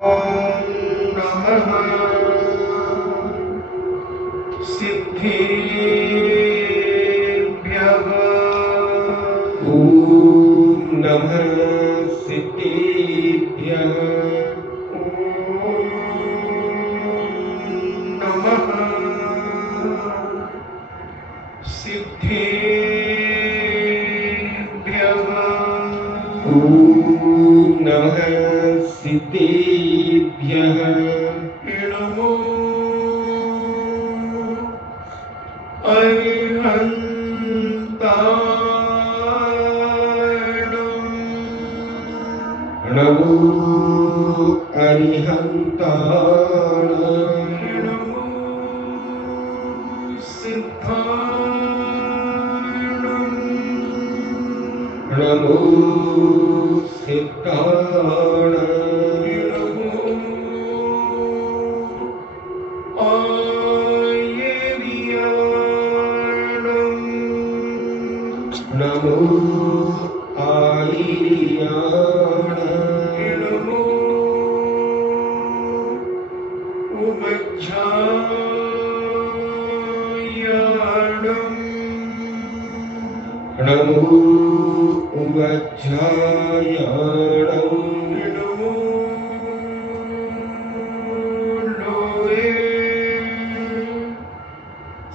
ॐ नमः सिद्धेभ्यः। ॐ नमः सिद्धेभ्यः। ॐ नमः सिद्धेभ्यः। ॐ नमः सिद्धेभ्यः। नमो अरिहन्ताणम्। नमो अरिहन्ताणम्। नमो सिद्धाणम्। नमो सिद्धाणम्। नमो आयर्याणाय। नमो उमज्झायाणम्। नमो उमज्झायाणम्। नमो लोये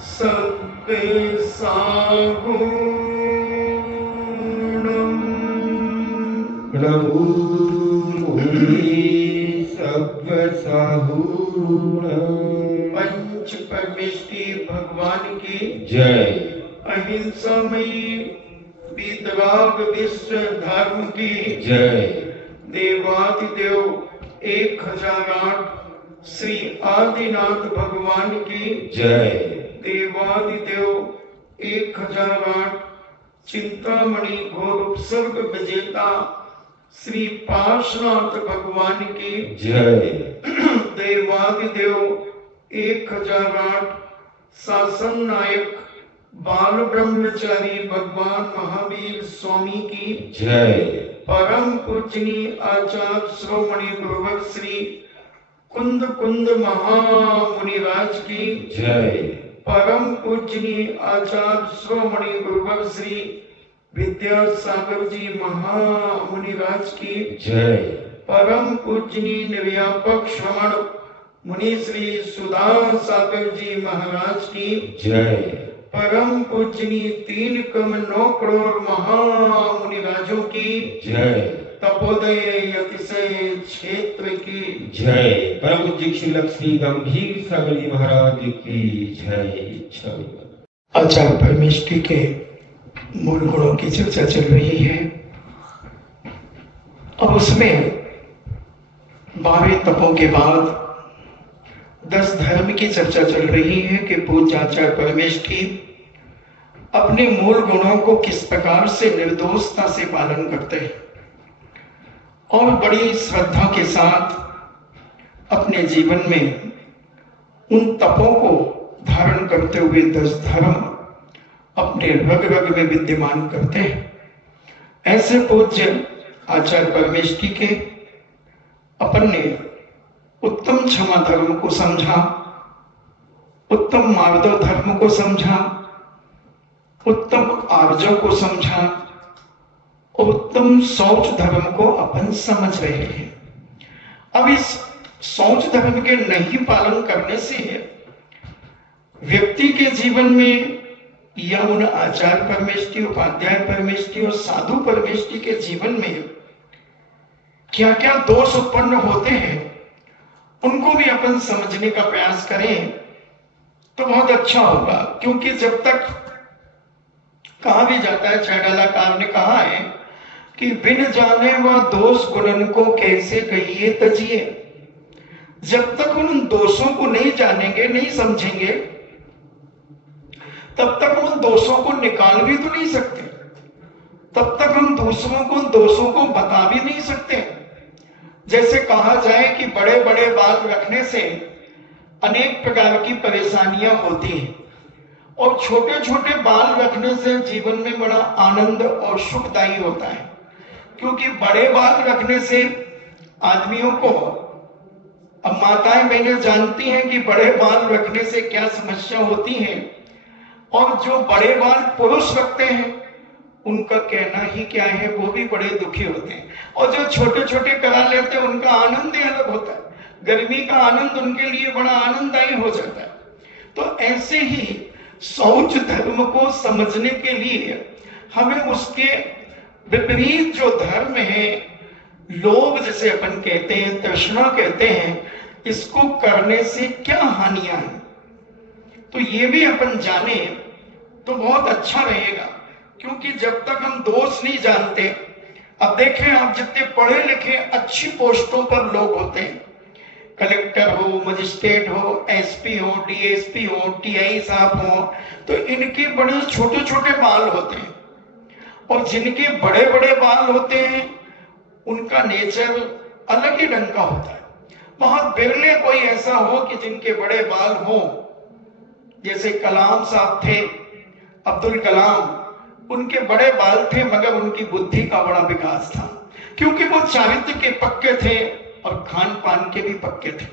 सब्बे साहु। नमो पंच परमेष्टि भगवान की जय। अहिंसामयी वीतराग विश्व धर्म की जय। देवादिदेव 1008 श्री आदिनाथ भगवान की जय। देवादिदेव 1008 चिंतामणि घोर उपसर्ग विजेता श्री पार्श्वनाथ भगवान की जय। देवादिदेव 1008 शासन नायक बाल ब्रह्मचारी भगवान महावीर स्वामी की जय। परम पूजनीय आचार्य श्रोमणि गुरुवर श्री कुंद कुंद महामुनिराज की जय। परम पूजनीय आचार्य श्रोमणि गुरुवर श्री विद्यासागर जी महामुनिराज की जय। परम पूजनीय निर्व्यापक श्रवण मुनि श्री सुधा सागर जी महाराज की जय। परम पूजनीय 3,9 करोड़ महामुनिराजों की जय। तपोदय अतिशय क्षेत्र की जय। परम पूज्य श्री लक्ष्मी गंभीर सागर जी महाराज की जय। आचार्य परमेष्टि के मूल गुणों की चर्चा चल रही है और उसमें 12 तपों के बाद 10 धर्म की चर्चा चल रही है कि पूज्य आचार्य परमेष्टि अपने मूल गुणों को किस प्रकार से निर्दोषता से पालन करते हैं और बड़ी श्रद्धा के साथ अपने जीवन में उन तपों को धारण करते हुए 10 धर्म अपने रग रग में विद्यमान करते हैं। ऐसे पूज्य आचार्य परमेष्टि के अपन ने उत्तम क्षमा धर्म को समझा, उत्तम मार्दव धर्म को समझा, उत्तम आर्जव को समझा और उत्तम शौच धर्म को अपन समझ रहे हैं। अब इस शौच धर्म के नहीं पालन करने से व्यक्ति के जीवन में या उन आचार्य परमेष्टि, उपाध्याय परमेष्टि और साधु परमेष्टि के जीवन में क्या क्या दोष उत्पन्न होते हैं उनको भी अपन समझने का प्रयास करें तो बहुत अच्छा होगा। क्योंकि जब तक कहा भी जाता है, चैडलाकार ने कहा है कि बिन जाने वह दोष गुणन को कैसे कहिए तजिए। जब तक उन दोषों को नहीं जानेंगे, नहीं समझेंगे, तब तक उन दोषों को निकाल भी तो नहीं सकते, तब तक हम दूसरों को दोषों को बता भी नहीं सकते। जैसे कहा जाए कि बड़े बड़े बाल रखने से अनेक प्रकार की परेशानियां होती हैं और छोटे छोटे बाल रखने से जीवन में बड़ा आनंद और सुखदायी होता है। क्योंकि बड़े बाल रखने से आदमियों को अब माताएं बहनें जानती हैं कि बड़े बाल रखने से क्या समस्या होती है, और जो बड़े बाल पुरुष रखते हैं उनका कहना ही क्या है, वो भी बड़े दुखी होते हैं। और जो छोटे छोटे करा लेते हैं उनका आनंद ही अलग होता है, गर्मी का आनंद उनके लिए बड़ा आनंददायी हो जाता है। तो ऐसे ही शौच धर्म को समझने के लिए हमें उसके विपरीत जो धर्म है, लोभ जिसे अपन कहते हैं, तृष्णा कहते हैं, इसको करने से क्या हानियां हैं, तो ये भी अपन जाने तो बहुत अच्छा रहेगा। क्योंकि जब तक हम दोष नहीं जानते, अब देखें आप जितने पढ़े लिखे अच्छी पोस्टों पर लोग होते हैं, कलेक्टर हो, मजिस्ट्रेट हो, एसपी हो, डीएसपी हो, टीआई साहब हो, तो इनके बड़े छोटे छोटे बाल होते हैं, और जिनके बड़े बड़े बाल होते हैं उनका नेचर अलग ही ढंग का होता है। बहुत बिरले कोई ऐसा हो कि जिनके बड़े बाल हो, जैसे कलाम साहब थे, अब्दुल कलाम, उनके बड़े बाल थे मगर उनकी बुद्धि का बड़ा विकास था, क्योंकि वो चारित्र के पक्के थे और खान पान के भी पक्के थे।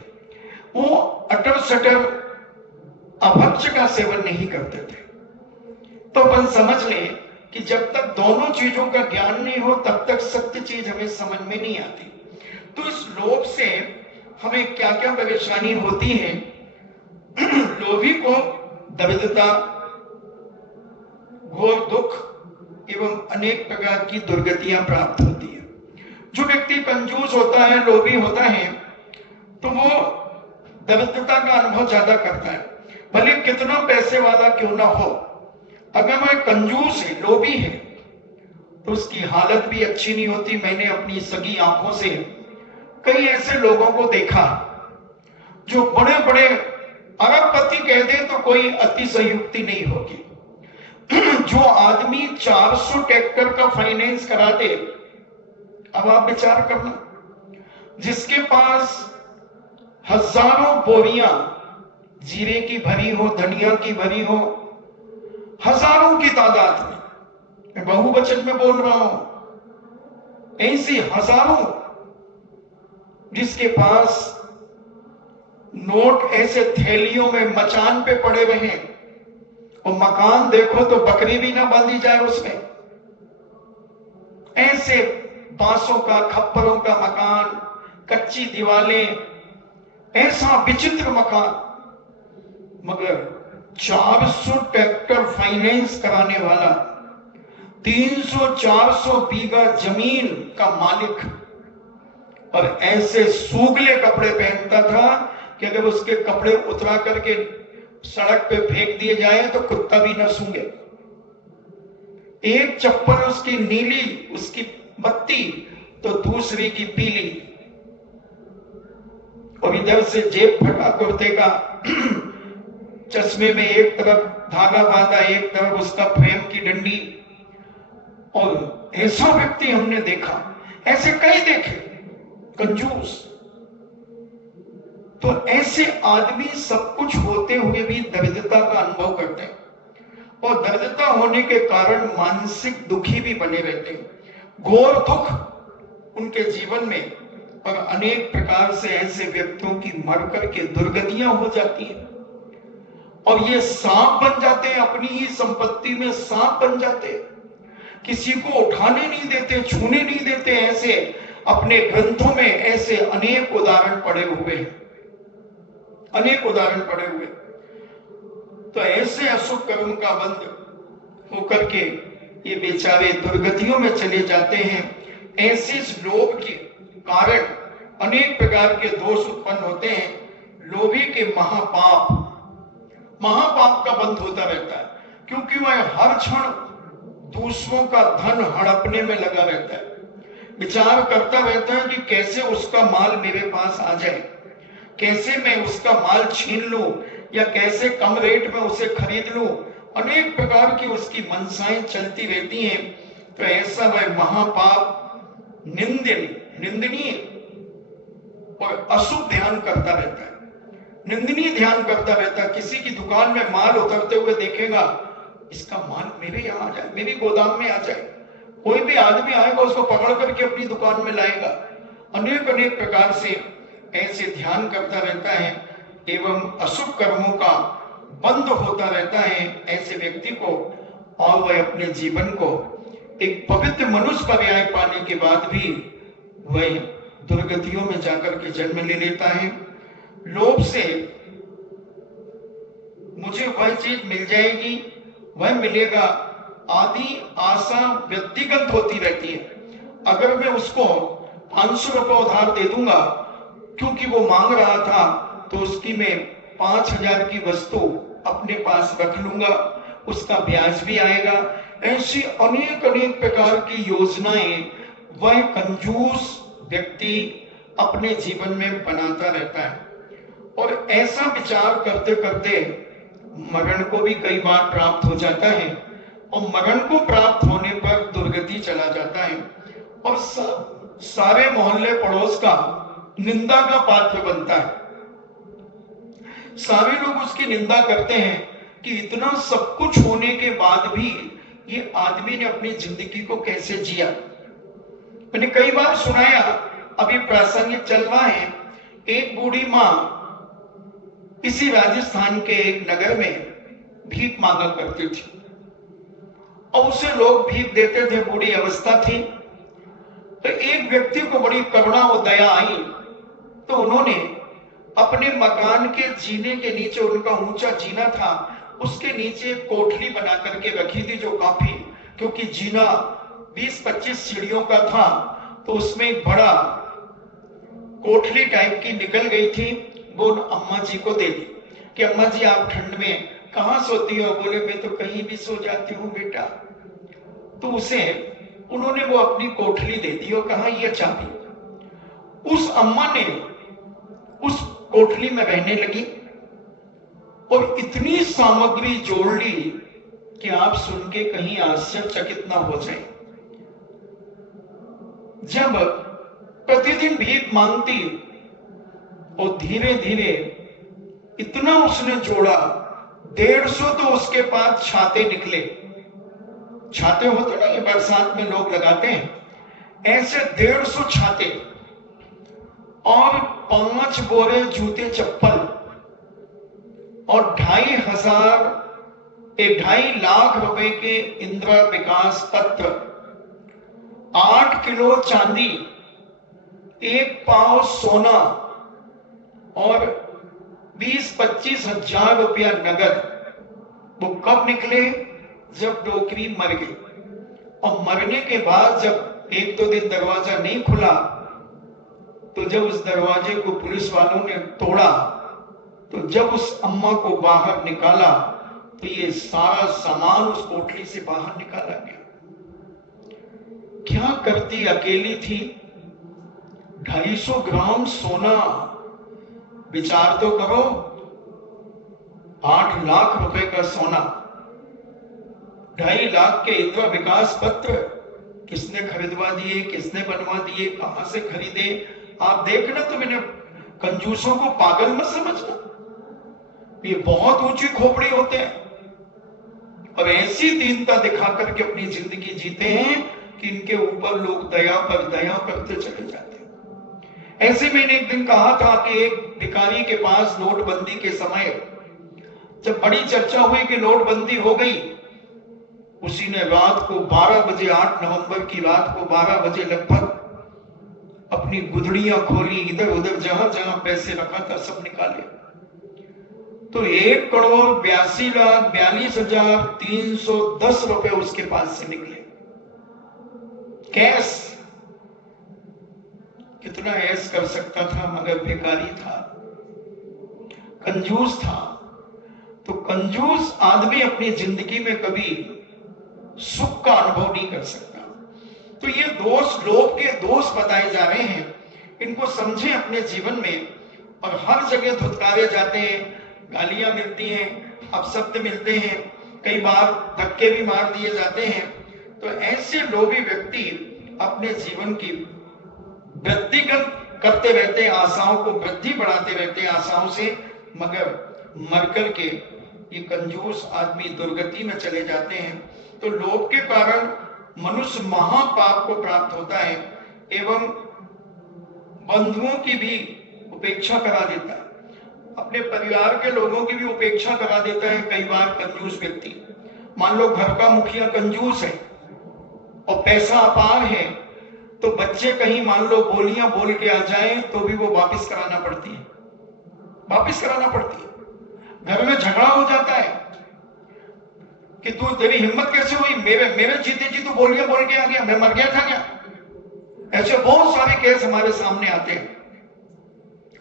वो अटर सटर अभक्ष का सेवन नहीं करते थे। तो अपन समझ लें कि जब तक दोनों चीजों का ज्ञान नहीं हो तब तक सत्य चीज हमें समझ में नहीं आती। तो इस लोभ से हमें क्या क्या परेशानी होती है। लोभी को दरिद्रता, घोर दुख एवं अनेक प्रकार की दुर्गतियां प्राप्त होती है। जो व्यक्ति कंजूस होता है, लोभी होता है, तो वो दरिद्रता का अनुभव ज्यादा करता है, भले कितना पैसे वाला क्यों ना हो। अगर वह कंजूस है, लोभी है, तो उसकी हालत भी अच्छी नहीं होती। मैंने अपनी सगी आंखों से कई ऐसे लोगों को देखा जो बड़े बड़े अरबपति कह दे तो कोई अतिशयोक्ति नहीं होगी। जो आदमी 400 ट्रैक्टर का फाइनेंस करा दे, अब आप विचार करना, जिसके पास हजारों बोरियां जीरे की भरी हो, धनिया की भरी हो, हजारों की तादाद में, मैं बहुवचन में बोल रहा हूं, ऐसी हजारों, जिसके पास नोट ऐसे थैलियों में मचान पे पड़े हुए हैं, और मकान देखो तो बकरी भी ना बांधी जाए उसमें, ऐसे बांसों का, खप्परों का मकान, कच्ची दीवारें, ऐसा विचित्र मकान, मगर 400 ट्रैक्टर फाइनेंस कराने वाला, 300-400 बीघा जमीन का मालिक, और ऐसे सूगले कपड़े पहनता था कि अगर उसके कपड़े उतरा करके सड़क पे फेंक दिए जाए तो कुत्ता भी न सूंघे। एक चप्पल उसकी नीली, उसकी बत्ती, तो दूसरी की पीली, और इधर से जेब फटा कुर्ते का, चश्मे में एक तरफ धागा बांधा, एक तरफ उसका फ्रेम की डंडी। और ऐसा व्यक्ति हमने देखा, ऐसे कई देखे कंजूस। तो ऐसे आदमी सब कुछ होते हुए भी दरिद्रता का अनुभव करते हैं, और दरिद्रता होने के कारण मानसिक दुखी भी बने रहते हैं, घोर दुख उनके जीवन में, और अनेक प्रकार से ऐसे व्यक्तियों की मर करके दुर्गतियां हो जाती हैं, और ये सांप बन जाते हैं, अपनी ही संपत्ति में सांप बन जाते हैं, किसी को उठाने नहीं देते, छूने नहीं देते। ऐसे अपने ग्रंथों में ऐसे अनेक उदाहरण पड़े हुए हैं, अनेक उदाहरण पड़े हुए। तो ऐसे अशुभ कर्म का बंध होकर के ये बेचारे दुर्गतियों में चले जाते हैं। ऐसे लोभ के कारण अनेक प्रकार के दोष उत्पन्न होते हैं। लोभी के महापाप का बंध होता रहता है, क्योंकि वह हर क्षण दूसरों का धन हड़पने में लगा रहता है, विचार करता रहता है कि कैसे उसका माल मेरे पास आ जाए, कैसे मैं उसका माल छीन लूं, या कैसे कम रेट में उसे खरीद लूं। अनेक प्रकार की उसकी मनसाएं चलती रहती हैं। तो ऐसा वह महापाप, निंदनीय और अशुभ ध्यान करता रहता है, निंदनीय ध्यान करता रहता है। किसी की दुकान में माल उतरते हुए देखेगा, इसका माल मेरे यहाँ आ जाए, मेरी गोदाम में आ जाए। कोई भी आदमी आएगा उसको पकड़ करके अपनी दुकान में लाएगा। अनेक प्रकार से ऐसे ध्यान करता रहता है एवं अशुभ कर्मों का बंद होता रहता है ऐसे व्यक्ति को, और वह अपने जीवन को एक पवित्र मनुष्य पर्याय पाने के बाद भी वह दुर्गतियों में जाकर के जन्म ले लेता है। लोभ से मुझे वह चीज मिल जाएगी, वह मिलेगा आदि आशा व्यक्तिगत होती रहती है। अगर मैं उसको 500 रुपये उधार दे दूंगा क्योंकि वो मांग रहा था, तो उसकी मैं 5000 की वस्तु अपने पास रख लूंगा, उसका ब्याज भी आएगा। ऐसी अनेक अनेक प्रकार की योजनाएं वह कंजूस व्यक्ति अपने जीवन में बनाता रहता है, और ऐसा विचार करते करते मरण को भी कई बार प्राप्त हो जाता है, और मरण को प्राप्त होने पर दुर्गति चला जाता है, और सारे मोहल्ले पड़ोस का निंदा का पात्र बनता है। सारे लोग उसकी निंदा करते हैं कि इतना सब कुछ होने के बाद भी ये आदमी ने अपनी जिंदगी को कैसे जिया। मैंने कई बार सुनाया, अभी प्रासंगिक चल रहा है, एक बूढ़ी मां इसी राजस्थान के एक नगर में भीख मांगा करती थी, और उसे लोग भीख देते थे, बूढ़ी अवस्था थी। तो एक व्यक्ति को बड़ी करुणा और दया आई, तो उन्होंने अपने मकान के जीने के नीचे, उनका ऊंचा जीना था, उसके नीचे कोठली बना करके रखी थी, जो काफी, क्योंकि जीना 20-25 सीढ़ियों का था, तो उसमें एक बड़ा कोठली टाइप की निकल गई थी। वो अम्मा जी को दे दी कि अम्मा जी आप ठंड में कहां सोती हो? बोले मैं तो कहीं भी सो जाती हूँ बेटा। तो उसे उन्होंने वो अपनी कोठली दे दी और कहा ये चाबी। उस अम्मा ने उस कोठली में रहने लगी और इतनी सामग्री जोड़ ली कि आप सुन के कहीं आश्चर्यचकित ना हो जाए। जब प्रतिदिन भीख मांगती और धीरे धीरे इतना उसने जोड़ा, 150 तो उसके पास छाते निकले। छाते होते ना, ये बरसात में लोग लगाते हैं, ऐसे 150 छाते और 5 बोरे जूते चप्पल और 2.5 लाख रुपए के इंदिरा विकास पत्र, 8 किलो चांदी, 1 पाव सोना और 20-25 हजार रुपया नगद। वो कब निकले? जब डोकरी मर गई, और मरने के बाद जब 1-2 दिन दरवाजा नहीं खुला, तो जब उस दरवाजे को पुलिस वालों ने तोड़ा, तो जब उस अम्मा को बाहर निकाला, तो ये सारा सामान उस कोठरी से बाहर निकाला गया। क्या करती, अकेली थी, 250 ग्राम सोना, विचार तो करो, 8 लाख रुपए का सोना, 2.5 लाख के इंदिरा विकास पत्र किसने खरीदवा दिए, किसने बनवा दिए, कहां से खरीदे? आप देखना, तो मैंने कंजूसों को पागल मत समझना, ये बहुत ऊंची खोपड़ी होते हैं और ऐसी दीनता दिखा करके अपनी जिंदगी जीते हैं कि इनके ऊपर लोग दया पर दया करते चले जाते हैं। ऐसे मैंने एक दिन कहा था कि एक भिखारी के पास नोटबंदी के समय जब बड़ी चर्चा हुई कि नोटबंदी हो गई, उसी ने रात को 12 बजे, 8 नवंबर की रात को 12 बजे लगभग अपनी गुदड़ियां खोली, इधर उधर जहां जहां पैसे रखा था सब निकाले, तो 1,82,42,310 रुपए उसके पास से निकले कैश। कितना ऐश कर सकता था, मगर भिखारी था, कंजूस था। तो कंजूस आदमी अपनी जिंदगी में कभी सुख का अनुभव नहीं कर सकता। तो ये दोष, लोभ के दोष बताए जा रहे हैं, इनको समझें अपने जीवन में। और हर जगह धुतकारे जाते हैं, गालियां मिलती हैं, अपशब्द मिलते हैं, कई बार धक्के भी मार दिए जाते हैं। तो ऐसे लोभी व्यक्ति अपने जीवन की वृद्धि करते रहते हैं, आशाओं को वृद्धि बढ़ाते रहते हैं आशाओं से, मगर मर करके ये कंजूस आदमी दुर्गति में चले जाते हैं। तो लोभ के कारण मनुष्य महापाप को प्राप्त होता है एवं बंधुओं की भी उपेक्षा करा देता है, अपने परिवार के लोगों की भी उपेक्षा करा देता है। कई बार कंजूस व्यक्ति, मान लो घर का मुखिया कंजूस है और पैसा अपार है, तो बच्चे कहीं मान लो बोलियां बोल के आ जाएं तो भी वो वापस कराना पड़ती है, वापस कराना पड़ती है। घर में झगड़ा हो जाता है कि तू, तेरी हिम्मत कैसे हुई, मेरे जीते जी तू बोलियां बोल के आ गया, मैं मर गया था क्या? ऐसे बहुत सारे केस हमारे सामने आते हैं।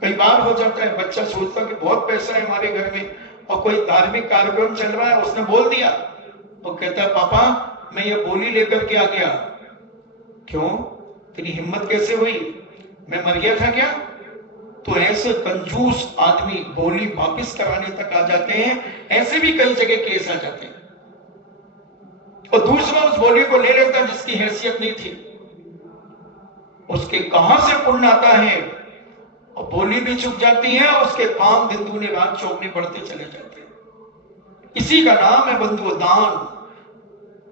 कई बार हो जाता है, बच्चा सोचता कि बहुत पैसा है हमारे घर में और कोई धार्मिक कार्यक्रम चल रहा है, उसने बोल दिया और कहता है पापा मैं ये बोली लेकर के आ गया। क्यों? तेरी हिम्मत कैसे हुई, मैं मर गया था क्या? तो ऐसे कंजूस आदमी बोली वापस कराने तक आ जाते हैं। ऐसे भी कई जगह केस आ जाते हैं। और दूसरा उस बोली को ले लेता जिसकी हैसियत नहीं थी, उसके कहां से पुण्य आता है और बोली भी चुक जाती है और उसके काम दिन दूने रात चौगने पड़ते चले जाते हैं। इसी का नाम है बंधु दान,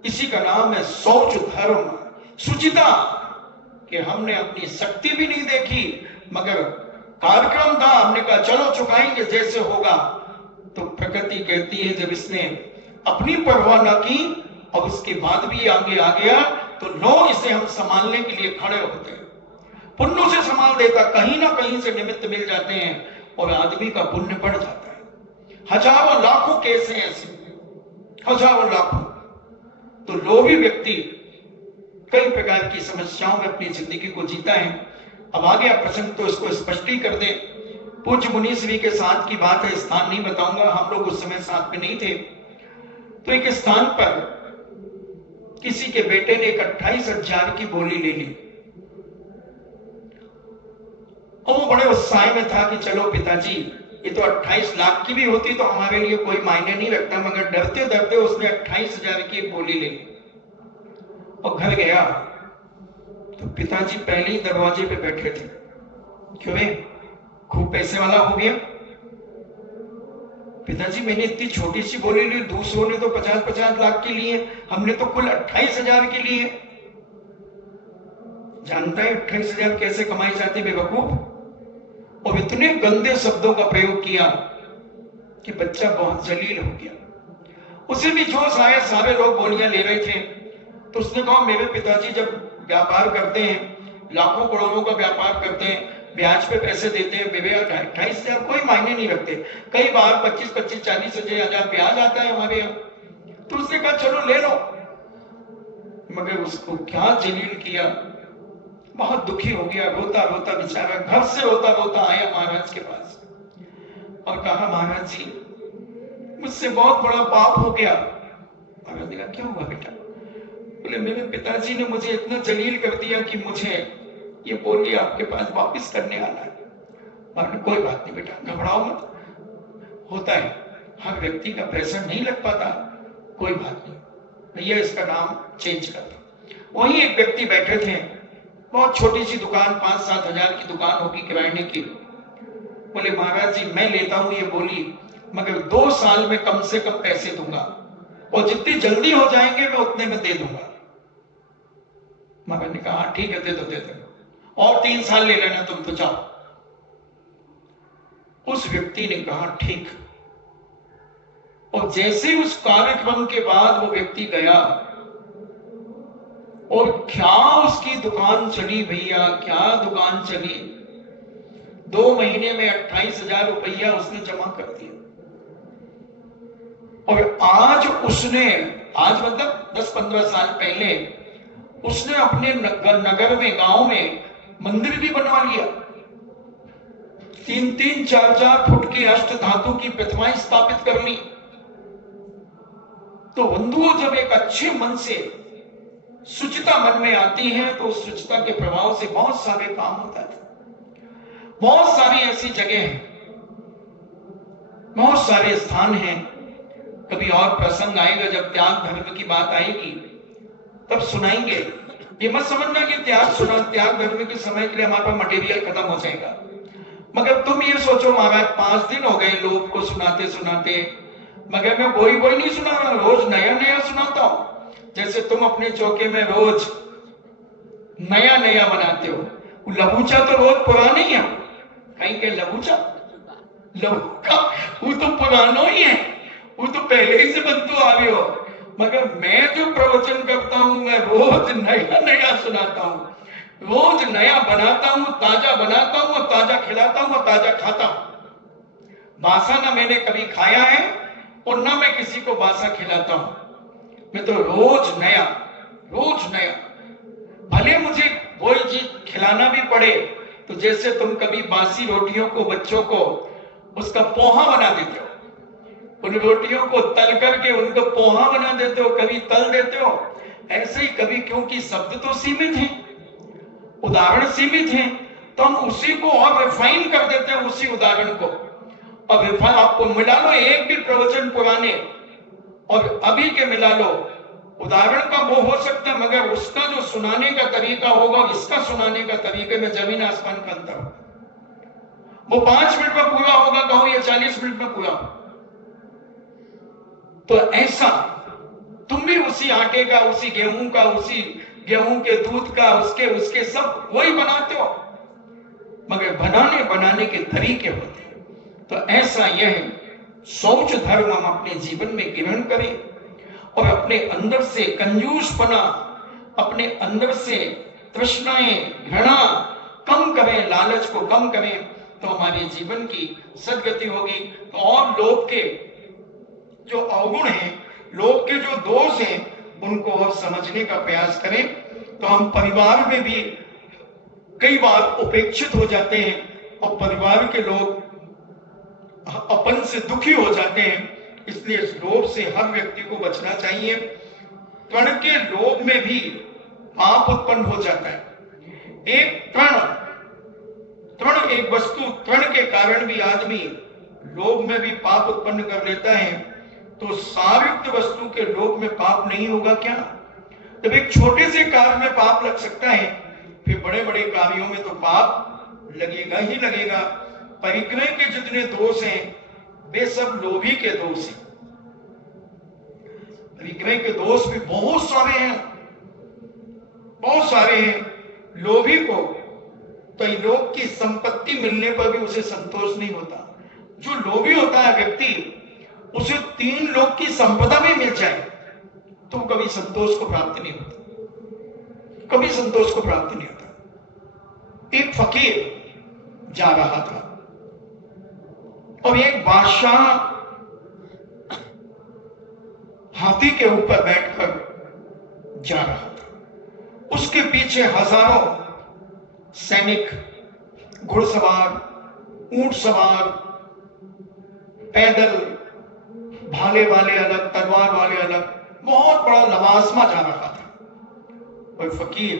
इसी का नाम है शौच धर्म शुचिता, कि हमने अपनी शक्ति भी नहीं देखी, मगर कार्यक्रम था, हमने कहा चलो चुकाएंगे जैसे होगा। तो प्रकृति कहती है जब इसने अपनी परवाह न की और उसके बाद भी आगे आ गया तो लोग इसे हम संभालने के लिए खड़े होते हैं। पुण्य से संभाल देता, कहीं ना कहीं से निमित्त मिल जाते हैं और आदमी का पुण्य बढ़ जाता है। हजारों लाखों केस हैं ऐसे, हजारों लाखों। तो लोभी व्यक्ति कई प्रकार की समस्याओं में अपनी जिंदगी को जीता है। अब आ गया प्रसंग तो इसको स्पष्ट ही कर दे। पूज्य मुनीश्वरी के साथ की बात है, स्थान नहीं बताऊंगा, हम लोग उस समय साथ में नहीं थे। तो एक स्थान पर किसी के बेटे ने 28,000 की बोली ले ली और वो बड़े उत्साह में था कि चलो पिताजी, ये तो 28 लाख की भी होती तो हमारे लिए कोई मायने नहीं रखता, मगर डरते डरते उसने 28,000 की एक बोली ले ली और घर गया तो पिताजी पहले ही दरवाजे पे बैठे थे। क्यों है? खूब पैसे वाला हो गया? पिताजी मैंने इतनी छोटी सी बोली ली, दूसरों ने तो 50-50 लाख के लिए, हमने तो कुल 28,000 के लिए। जानता है 28,000 कैसे कमाई जाती बेवकूफ? और इतने गंदे शब्दों का प्रयोग किया कि बच्चा बहुत जलील हो गया। उसे भी जोश आया, सारे लोग बोलियां ले रहे थे, तो उसने कहा मेरे पिताजी जब व्यापार करते हैं, लाखों करोड़ों का व्यापार करते हैं, ब्याज पे पैसे देते हैं, 28,000 कोई मायने नहीं रखते। कई बार 25-25, 40,000 ब्याज आता है हमारे यहाँ। तो उसने कहा चलो ले लो, मगर उसको क्या जलील किया, बहुत दुखी हो गया। रोता रोता बेचारा घर से रोता रोता आया महाराज के पास और कहा महाराज जी मुझसे बहुत बड़ा पाप हो गया। महाराज ने कहा क्या हुआ बेटा? बोले मेरे पिताजी ने मुझे इतना जलील कर दिया कि मुझे ये बोली आपके पास वापस करने आना है। महाराज कोई बात नहीं बेटा, घबराओ मत, होता है, हर व्यक्ति का पैसा नहीं लग पाता, कोई बात नहीं, भैया इसका नाम चेंज कर दो। वहीं एक व्यक्ति बैठे थे, बहुत छोटी सी दुकान, 5-7 हजार की दुकान होगी किराने की। बोले महाराज जी मैं लेता हूं ये बोली, मगर 2 साल में कम से कम पैसे दूंगा और जितनी जल्दी हो जाएंगे मैं उतने में दे दूंगा। महाराज ने कहा ठीक है दे दो, और 3 साल ले लेना तुम तो जाओ। उस व्यक्ति ने कहा ठीक, और जैसे उस कार्यक्रम के बाद वो व्यक्ति गया और क्या उसकी दुकान चली भैया, क्या दुकान चली। 2 महीने में 28,000 रुपया उसने जमा कर दिया। और आज मतलब 10-15 साल पहले उसने अपने नगर में, गांव में मंदिर भी बनवा लिया। 3-3, 4-4 फुट की अष्ट धातु की प्रतिमाएं स्थापित कर ली। तो बंधुओं जब एक अच्छे मन से शुचिता मन में आती है तो उस शुचिता के प्रभाव से बहुत सारे काम होता है। बहुत सारी ऐसी जगह हैं, बहुत सारे स्थान हैं। कभी और प्रसंग आएगा जब त्याग धर्म की बात आएगी तब सुनाएंगे। ये मत समझना कि त्याग धर्म के समय के लिए हमारे पास मटेरियल खत्म हो जाएगा। मगर तुम ये सोचो महाराज 5 दिन हो गए लोग को सुनाते सुनाते, मगर मैं वही नहीं सुना रहा, रोज नया नया सुनाता हूं। जैसे तुम अपने चौके में रोज नया नया बनाते हो, लबूचा तो रोज पुराना ही है, कहीं के लघुचा लघुका वो तो पुरानो ही है, वो तो पहले ही से बनतो आवे हो। मगर मैं जो प्रवचन करता हूं मैं रोज नया नया सुनाता हूं, रोज नया बनाता हूं, ताजा बनाता हूं और ताजा खिलाता हूं और ताजा खाता हूं। बासा ना मैंने कभी खाया है और ना मैं किसी को बासा खिलाता हूं। मैं तो रोज नया भले मुझे वही चीज खिलाना भी पड़े, तो जैसे तुम कभी बासी रोटियों को बच्चों को उसका पोहा बना देते हो, उन रोटियों को तल करके उनको पोहा बना देते हो, कभी तल देते हो, ऐसे ही कभी, क्योंकि शब्द तो सीमित हैं, उदाहरण सीमित हैं, तो हम उसी को और रिफाइन कर देते हैं, उसी उदाहरण को। अब रिफाइन आपको मिला लो एक भी प्रवचन पुराने और अभी के मिला लो, उदाहरण का वो हो सकता है, मगर उसका जो सुनाने का तरीका होगा, इसका सुनाने का तरीके में जमीन आसमान का अंतर हो। वो 5 मिनट में पूरा होगा कहो या 40 मिनट में पूरा हो। तो ऐसा तुम भी उसी आटे का, उसी गेहूं का, उसी गेहूं के दूध का, उसके सब वही बनाते हो, मगर बनाने के तरीके होते हैं। तो ऐसा यह सोच धर्म हम अपने जीवन में ग्रहण करें और अपने अंदर से कंजूसपना, अपने अंदर से तृष्णाएं, घृणा कम करें, लालच को कम करें, तो हमारे जीवन की सदगति होगी। तो और लोभ के जो अवगुण हैं, लोभ के जो दोष हैं, उनको और समझने का प्रयास करें। तो हम परिवार में भी कई बार उपेक्षित हो जाते हैं और परिवार के लोग अपन से दुखी हो जाते हैं। इसलिए इस लोभ से हर व्यक्ति को बचना चाहिए। तृण के लोभ में भी पाप उत्पन्न हो जाता है। एक तृण एक वस्तु, तृण के कारण भी आदमी लोभ में भी पाप उत्पन्न कर लेता है। तो सारयुक्त वस्तु के लोभ में पाप नहीं होगा क्या? जब एक छोटे से कार्य में पाप लग सकता है, फिर बड़े बड़े कार्यों में तो पाप लगेगा ही लगेगा। परिग्रह के जितने दोष हैं वे सब लोभी के दोष हैं। परिग्रह के दोष भी बहुत सारे हैं। लोभी को तो लोग की संपत्ति मिलने पर भी उसे संतोष नहीं होता। जो लोभी होता है व्यक्ति, उसे 3 लोग की संपदा भी मिल जाए तो कभी संतोष को प्राप्त नहीं होता, कभी संतोष को प्राप्त नहीं होता। एक फकीर जा रहा था और एक बादशाह हाथी के ऊपर बैठकर जा रहा था। उसके पीछे हजारों सैनिक, घुड़सवार, ऊंट सवार, पैदल, भाले वाले अलग, तलवार वाले अलग, बहुत बड़ा लवाजमा जा रहा था। और फकीर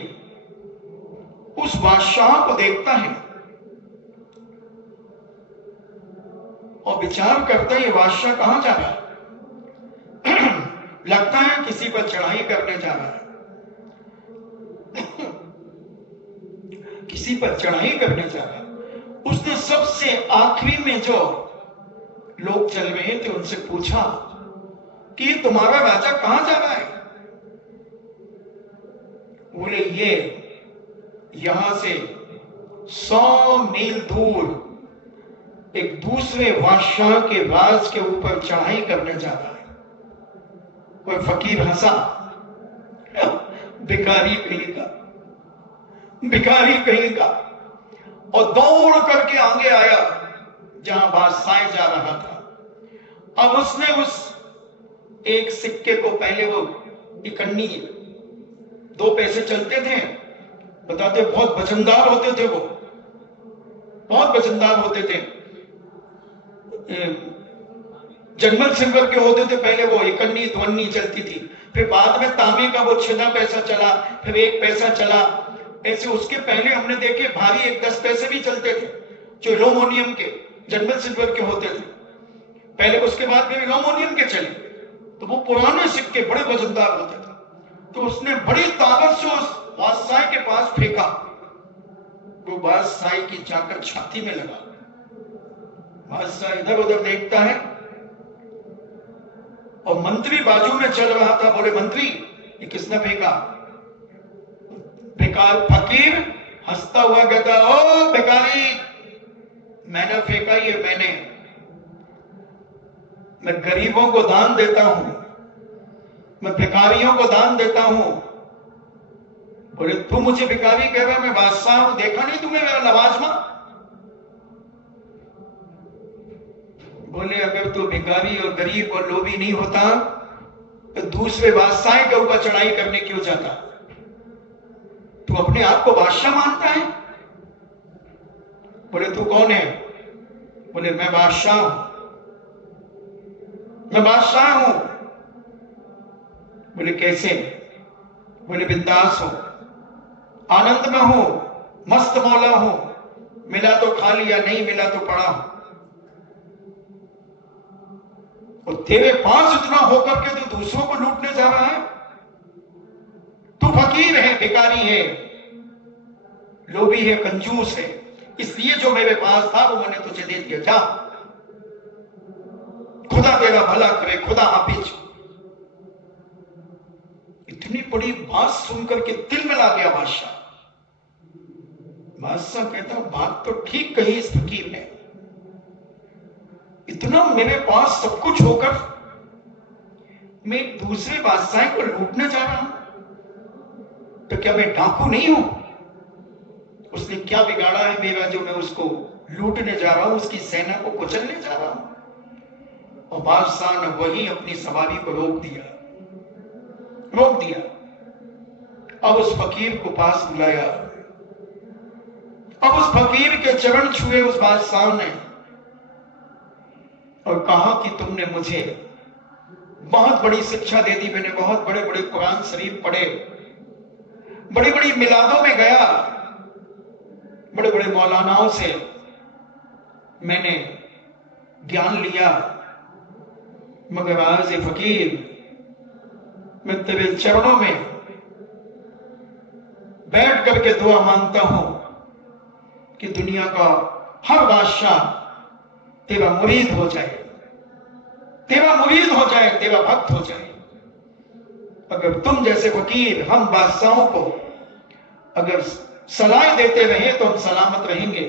उस बादशाह को देखता है और विचार करता है ये बादशाह कहां जा रहा है। लगता है किसी पर चढ़ाई करने जा रहा है, किसी पर चढ़ाई करने जा रहा है। उसने सबसे आखिरी में जो लोग चल रहे थे उनसे पूछा कि तुम्हारा राजा कहां जा रहा है? बोले ये यहां से 100 मील दूर एक दूसरे बादशाह के राज के ऊपर चढ़ाई करने जा रहा है। कोई फकीर हंसा, भिखारी कहेगा, और दौड़ करके आगे आया जहां बादशाह जा रहा था। अब उसने उस एक सिक्के को, पहले वो इकन्नी 2 पैसे चलते थे, बताते बहुत वजनदार होते थे, वो बहुत वजनदार होते थे, जर्मन सिल्वर के होते थे पहले, वो इकन्नी 2 अन्नी चलती थी। फिर बाद में तांबे का वो 6 पैसा चला, फिर 1 पैसा चला। ऐसे उसके पहले हमने देखे भारी 1-10 पैसे भी चलते थे जो एल्यूमिनियम के, जर्मन सिल्वर के होते थे पहले। उसके बाद फिर एल्यूमिनियम के चले, तो वो पुराने सिक्के बड़े वजनदार होते थे। तो उसने बड़ी ताकत से उस बादशाह के पास फेंका, वो बादशाह की जाकर छाती में लगा। बादशाह इधर उधर देखता है और मंत्री बाजू में चल रहा था। बोले मंत्री ये किसने फेंका? बेकार फकीर हंसता हुआ कहता, ओ भिखारी मैंने फेंका ही है मैंने। मैं गरीबों को दान देता हूं, मैं भिखारियों को दान देता हूं। बोले तू मुझे भिखारी कह रहा है, मैं बादशाह हूं, देखा नहीं तुम्हें मेरा नवाजमा? बोले अगर तू भिखारी और गरीब और लोभी नहीं होता तो दूसरे बादशाह के ऊपर चढ़ाई करने क्यों जाता? तू अपने आप को बादशाह मानता है? बोले तू कौन है? बोले मैं बादशाह हूं, मैं बादशाह हूं। बोले कैसे? बोले बिंदास हो, आनंद में हो, मस्त मौला हो, मिला तो खा लिया, नहीं मिला तो पड़ा हो। और तेरे पास इतना होकर के तू दूसरों को लूटने जा रहा है? तू फकीर है, भिखारी है, लोभी है, कंजूस है, इसलिए जो मेरे पास था वो मैंने तुझे दे दिया। जा, खुदा तेरा भला करे, खुदा हाफिज। इतनी बड़ी बात सुनकर के दिल में ला गया बादशाह। बादशाह कहता बात तो ठीक कही इस फकीर ने, इतना मेरे पास सब कुछ होकर मैं दूसरे बादशाह को लूटने जा रहा हूं, तो क्या मैं डाकू नहीं हूं? उसने क्या बिगाड़ा है मेरा जो मैं उसको लूटने जा रहा हूं, उसकी सेना को कुचलने जा रहा हूं? और बादशाह ने वही अपनी सवारी को रोक दिया। अब उस फकीर को पास बुलाया, अब उस फकीर के चरण छुए उस बादशाह ने और कहा कि तुमने मुझे बहुत बड़ी शिक्षा दे दी, मैंने बहुत बड़े बड़े कुरान शरीफ पढ़े, बड़ी बड़ी मिलादों में गया, बड़े बड़े मौलानाओं से मैंने ज्ञान लिया, मगर आज फकीर मैं तेरे चरणों में बैठ करके दुआ मांगता हूं कि दुनिया का हर बादशाह तेरा मुरीद हो जाए, तेरा मुरीद हो जाए, तेरा भक्त हो जाए। अगर तुम जैसे फकीर हम बादशाहों को अगर सलाह देते रहे तो हम सलामत रहेंगे,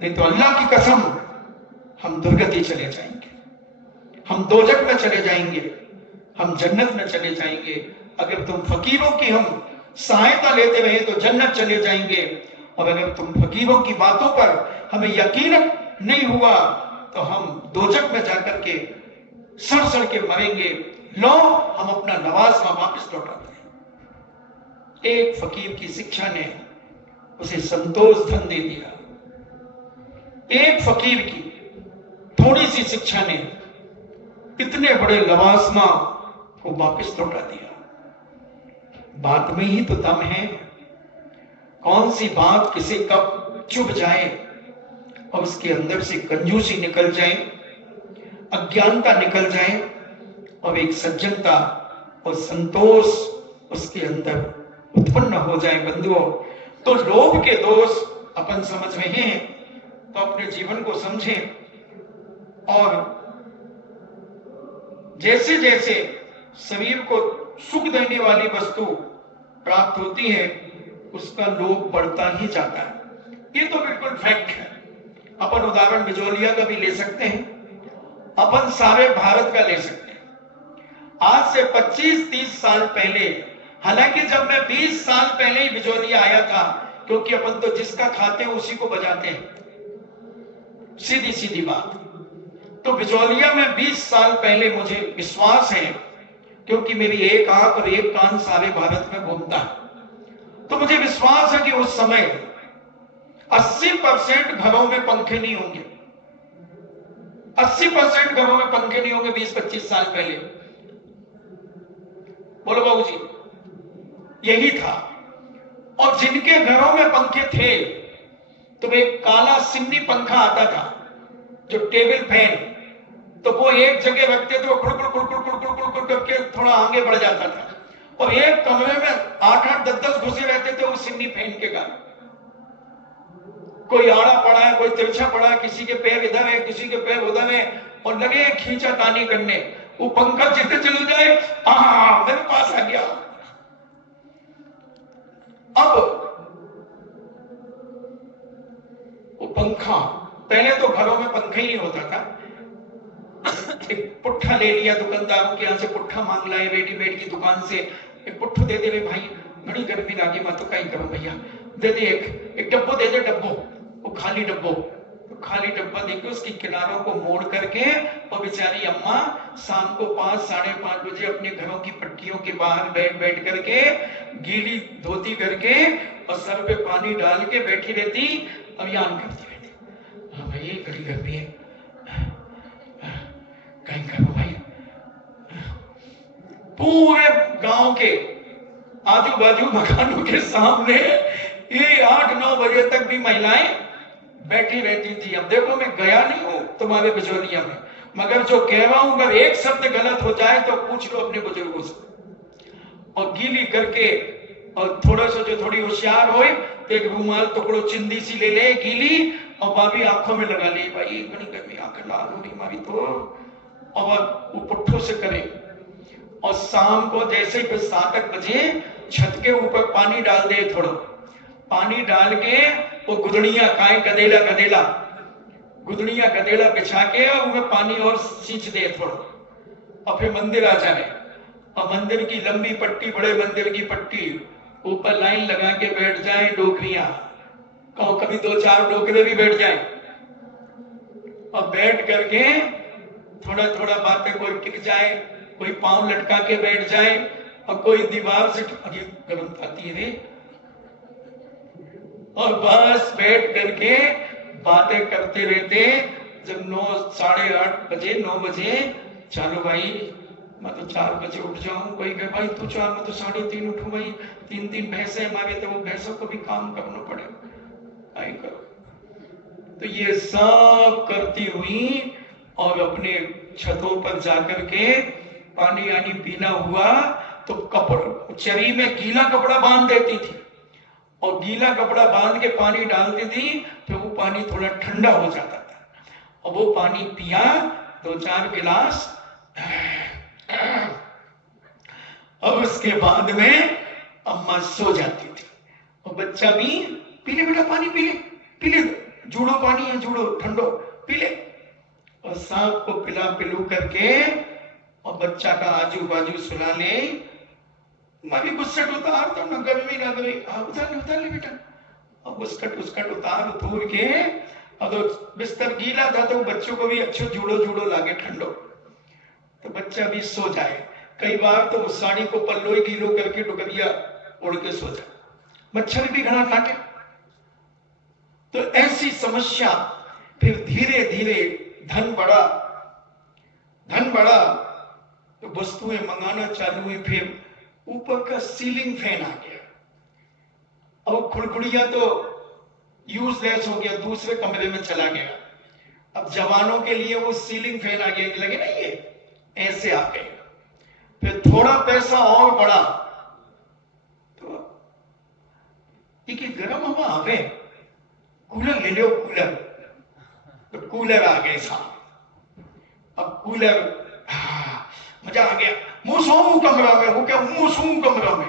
नहीं तो अल्लाह की कसम हम दुर्गति चले जाएंगे, हम दोजख में चले जाएंगे, हम जन्नत में चले जाएंगे। अगर तुम फकीरों की हम सहायता लेते रहे तो जन्नत चले जाएंगे, और अगर तुम फकीरों की बातों पर हमें यकीन नहीं हुआ तो हम दोजख में जाकर के सड़ सड़ के मरेंगे। लो हम अपना नवाज़मा वापस लौटाते हैं। एक फकीर की शिक्षा ने उसे संतोष धन दे दिया, एक फकीर की थोड़ी सी शिक्षा ने इतने बड़े लवाजमा को वापस लौटा दिया। बात में ही तो दम है, कौन सी बात किसे कब चुभ जाए और उसके अंदर से कंजूसी निकल जाए, अज्ञानता निकल जाए और एक सज्जनता और संतोष उसके अंदर उत्पन्न हो जाए। बंधुओं, तो लोभ के दोष अपन समझ रहे हैं तो अपने जीवन को समझें, और जैसे जैसे शरीर को सुख देने वाली वस्तु प्राप्त होती है उसका लोभ बढ़ता ही जाता है। ये तो बिल्कुल फैक्ट है। अपन उदाहरण बिजोलिया का भी ले सकते हैं, अपन सारे भारत का ले सकते हैं। आज से 25-30 साल पहले, हालांकि जब मैं 20 साल पहले ही बिजोलिया आया था, क्योंकि अपन तो जिसका खाते हैं उसी को बजाते हैं, सीधी सीधी बात। तो बिजोलिया में 20 साल पहले मुझे विश्वास है, क्योंकि मेरी एक आंख और एक कान सारे भारत में घूमता है, तो मुझे विश्वास है कि उस समय 80% घरों में पंखे नहीं होंगे, 80% घरों में पंखे नहीं होंगे 20-25 साल पहले। बोलो बाबू जी, यही था। और जिनके घरों में पंखे थे तो एक काला सिमनी पंखा आता था जो टेबल फैन, तो वो एक जगह रखते थे, वो कुड़ करके थोड़ा आगे बढ़ जाता था, और एक कमरे में 8-8, 10-10 घुसे रहते थे उस सिमनी फैन के कारण। कोई आड़ा पड़ा है, कोई तिरछा पड़ा है, किसी के पैर इधर है, किसी के पैर उधर है, और लगे खींचा तानी करने। वो पंखा जितने चल जाए, मेरे पास आ गया। अब वो पंखा, पहले तो घरों में पंखा ही नहीं होता था, एक पुट्ठा ले लिया दुकानदारों के यहाँ से, पुट्ठा मांग लाए रेडीमेड की दुकान से, एक पुट्ठो दे दे रे भाई, बड़ी गर्मी लागी, मैं तो कहीं करूं भैया, दे दे एक डब्बो दे दे, डब्बो वो खाली डब्बो, तो खाली डब्बा देके उसकी किनारों को मोड़ करके और बेचारी अम्मा शाम को 5-5:30 बजे अपने घरों की पट्टियों के बाहर बैठ करके गीली धोती करके और सर पे पानी डाल के बैठी रहती, अभियान करती रहती। हाँ भाई बड़ी गर्मी है, कहीं करो भाई। पूरे गांव के आजू बाजू मकानों के सामने ये 8-9 बजे तक भी महिलाएं बैठी रहती थी। अब देखो मैं गया नहीं हूं तुम्हारे बिचौलिया में, मगर जो कह रहा हूं अगर एक शब्द गलत हो जाए तो पूछ लो अपने बुजुर्गों से। और गीली करके और थोड़ा सा जो थोड़ी होशियार हो तो एक रूमाल टुकड़ो चिंदी सी ले ले गीली और भाभी आंखों में लगा ले, भाई बड़ी गर्मी आंखें लाल हो रही हमारी तो, और वो पुट्ठों से करे। और शाम को जैसे ही 7 बजे छत के ऊपर पानी डाल दे, थोड़ा पानी डाल के वो गुदड़ियां खाए, गदेला गुदड़ियां गदेला बिछा के और उनमें पानी और सींच दे थोड़ा, और फिर मंदिर आ जाए और मंदिर की लंबी पट्टी, बड़े मंदिर की पट्टी ऊपर लाइन लगा के बैठ जाए डोकरियां, कभी 2-4 डोकरे भी बैठ जाए और बैठ करके थोड़ा थोड़ा बातें, कोई टिक जाए, कोई पांव लटका के बैठ जाए और कोई दीवार से गर्म आती है रे, और बस बैठ करके बातें करते रहते। जब 9-8:30 बजे 9 बजे चलो भाई मैं तो 4 बजे उठ जाऊं, कोई कहे भाई तू 4, मैं तो 3:30 उठूं भाई, 3 भैंसे हमारे, तो वो भैंसों को भी काम करना पड़े, आई करो। तो ये सब करती हुई और अपने छतों पर जाकर के पानी आनी पीना हुआ तो कपड़ा, चरी में गीला कपड़ा बांध देती थी और गीला कपड़ा बांध के पानी डालती थी, फिर वो पानी थोड़ा ठंडा हो जाता था और वो पानी पिया 2-4 गिलास, और उसके बाद में अम्मा सो जाती थी और बच्चा भी पी ले बेटा पानी, पी ले जूड़ो पानी है, जूड़ो ठंडो पी ले, और सांप को पिला पिलू करके और बच्चा का आजू बाजू सुला ले। मैं भी बुस्कट उतार तो ना गर्मी ना गई, उतार ले बेटा, और बुस्कट उतार के, और तो बिस्तर गीला था तो बच्चों को भी अच्छे जूड़ो लागे ठंडो, तो बच्चा भी सो जाए। कई बार तो उस साड़ी को पल्लो गीलो करके डुकरिया उड़ के सो जाए, मच्छर भी घना काटे। तो ऐसी समस्या, फिर धीरे धीरे धन बढ़ा तो वस्तुएं मंगाना चालू हुई, फिर ऊपर का सीलिंग फैन आ गया, और खुड़खुड़िया तो यूजलेस हो गया, दूसरे कमरे में चला गया। अब जवानों के लिए वो सीलिंग फैन आ गया, लगे ना ये ऐसे आ गए। फिर थोड़ा पैसा और बढ़ा तो गर्म हवा आवे, कूलर ले लो कूलर, तो कूलर आ गए साहब। अब कूलर मजा आ गया, मुंह सोऊं कमरा में, वो क्या मुंह सोऊं कमरा में,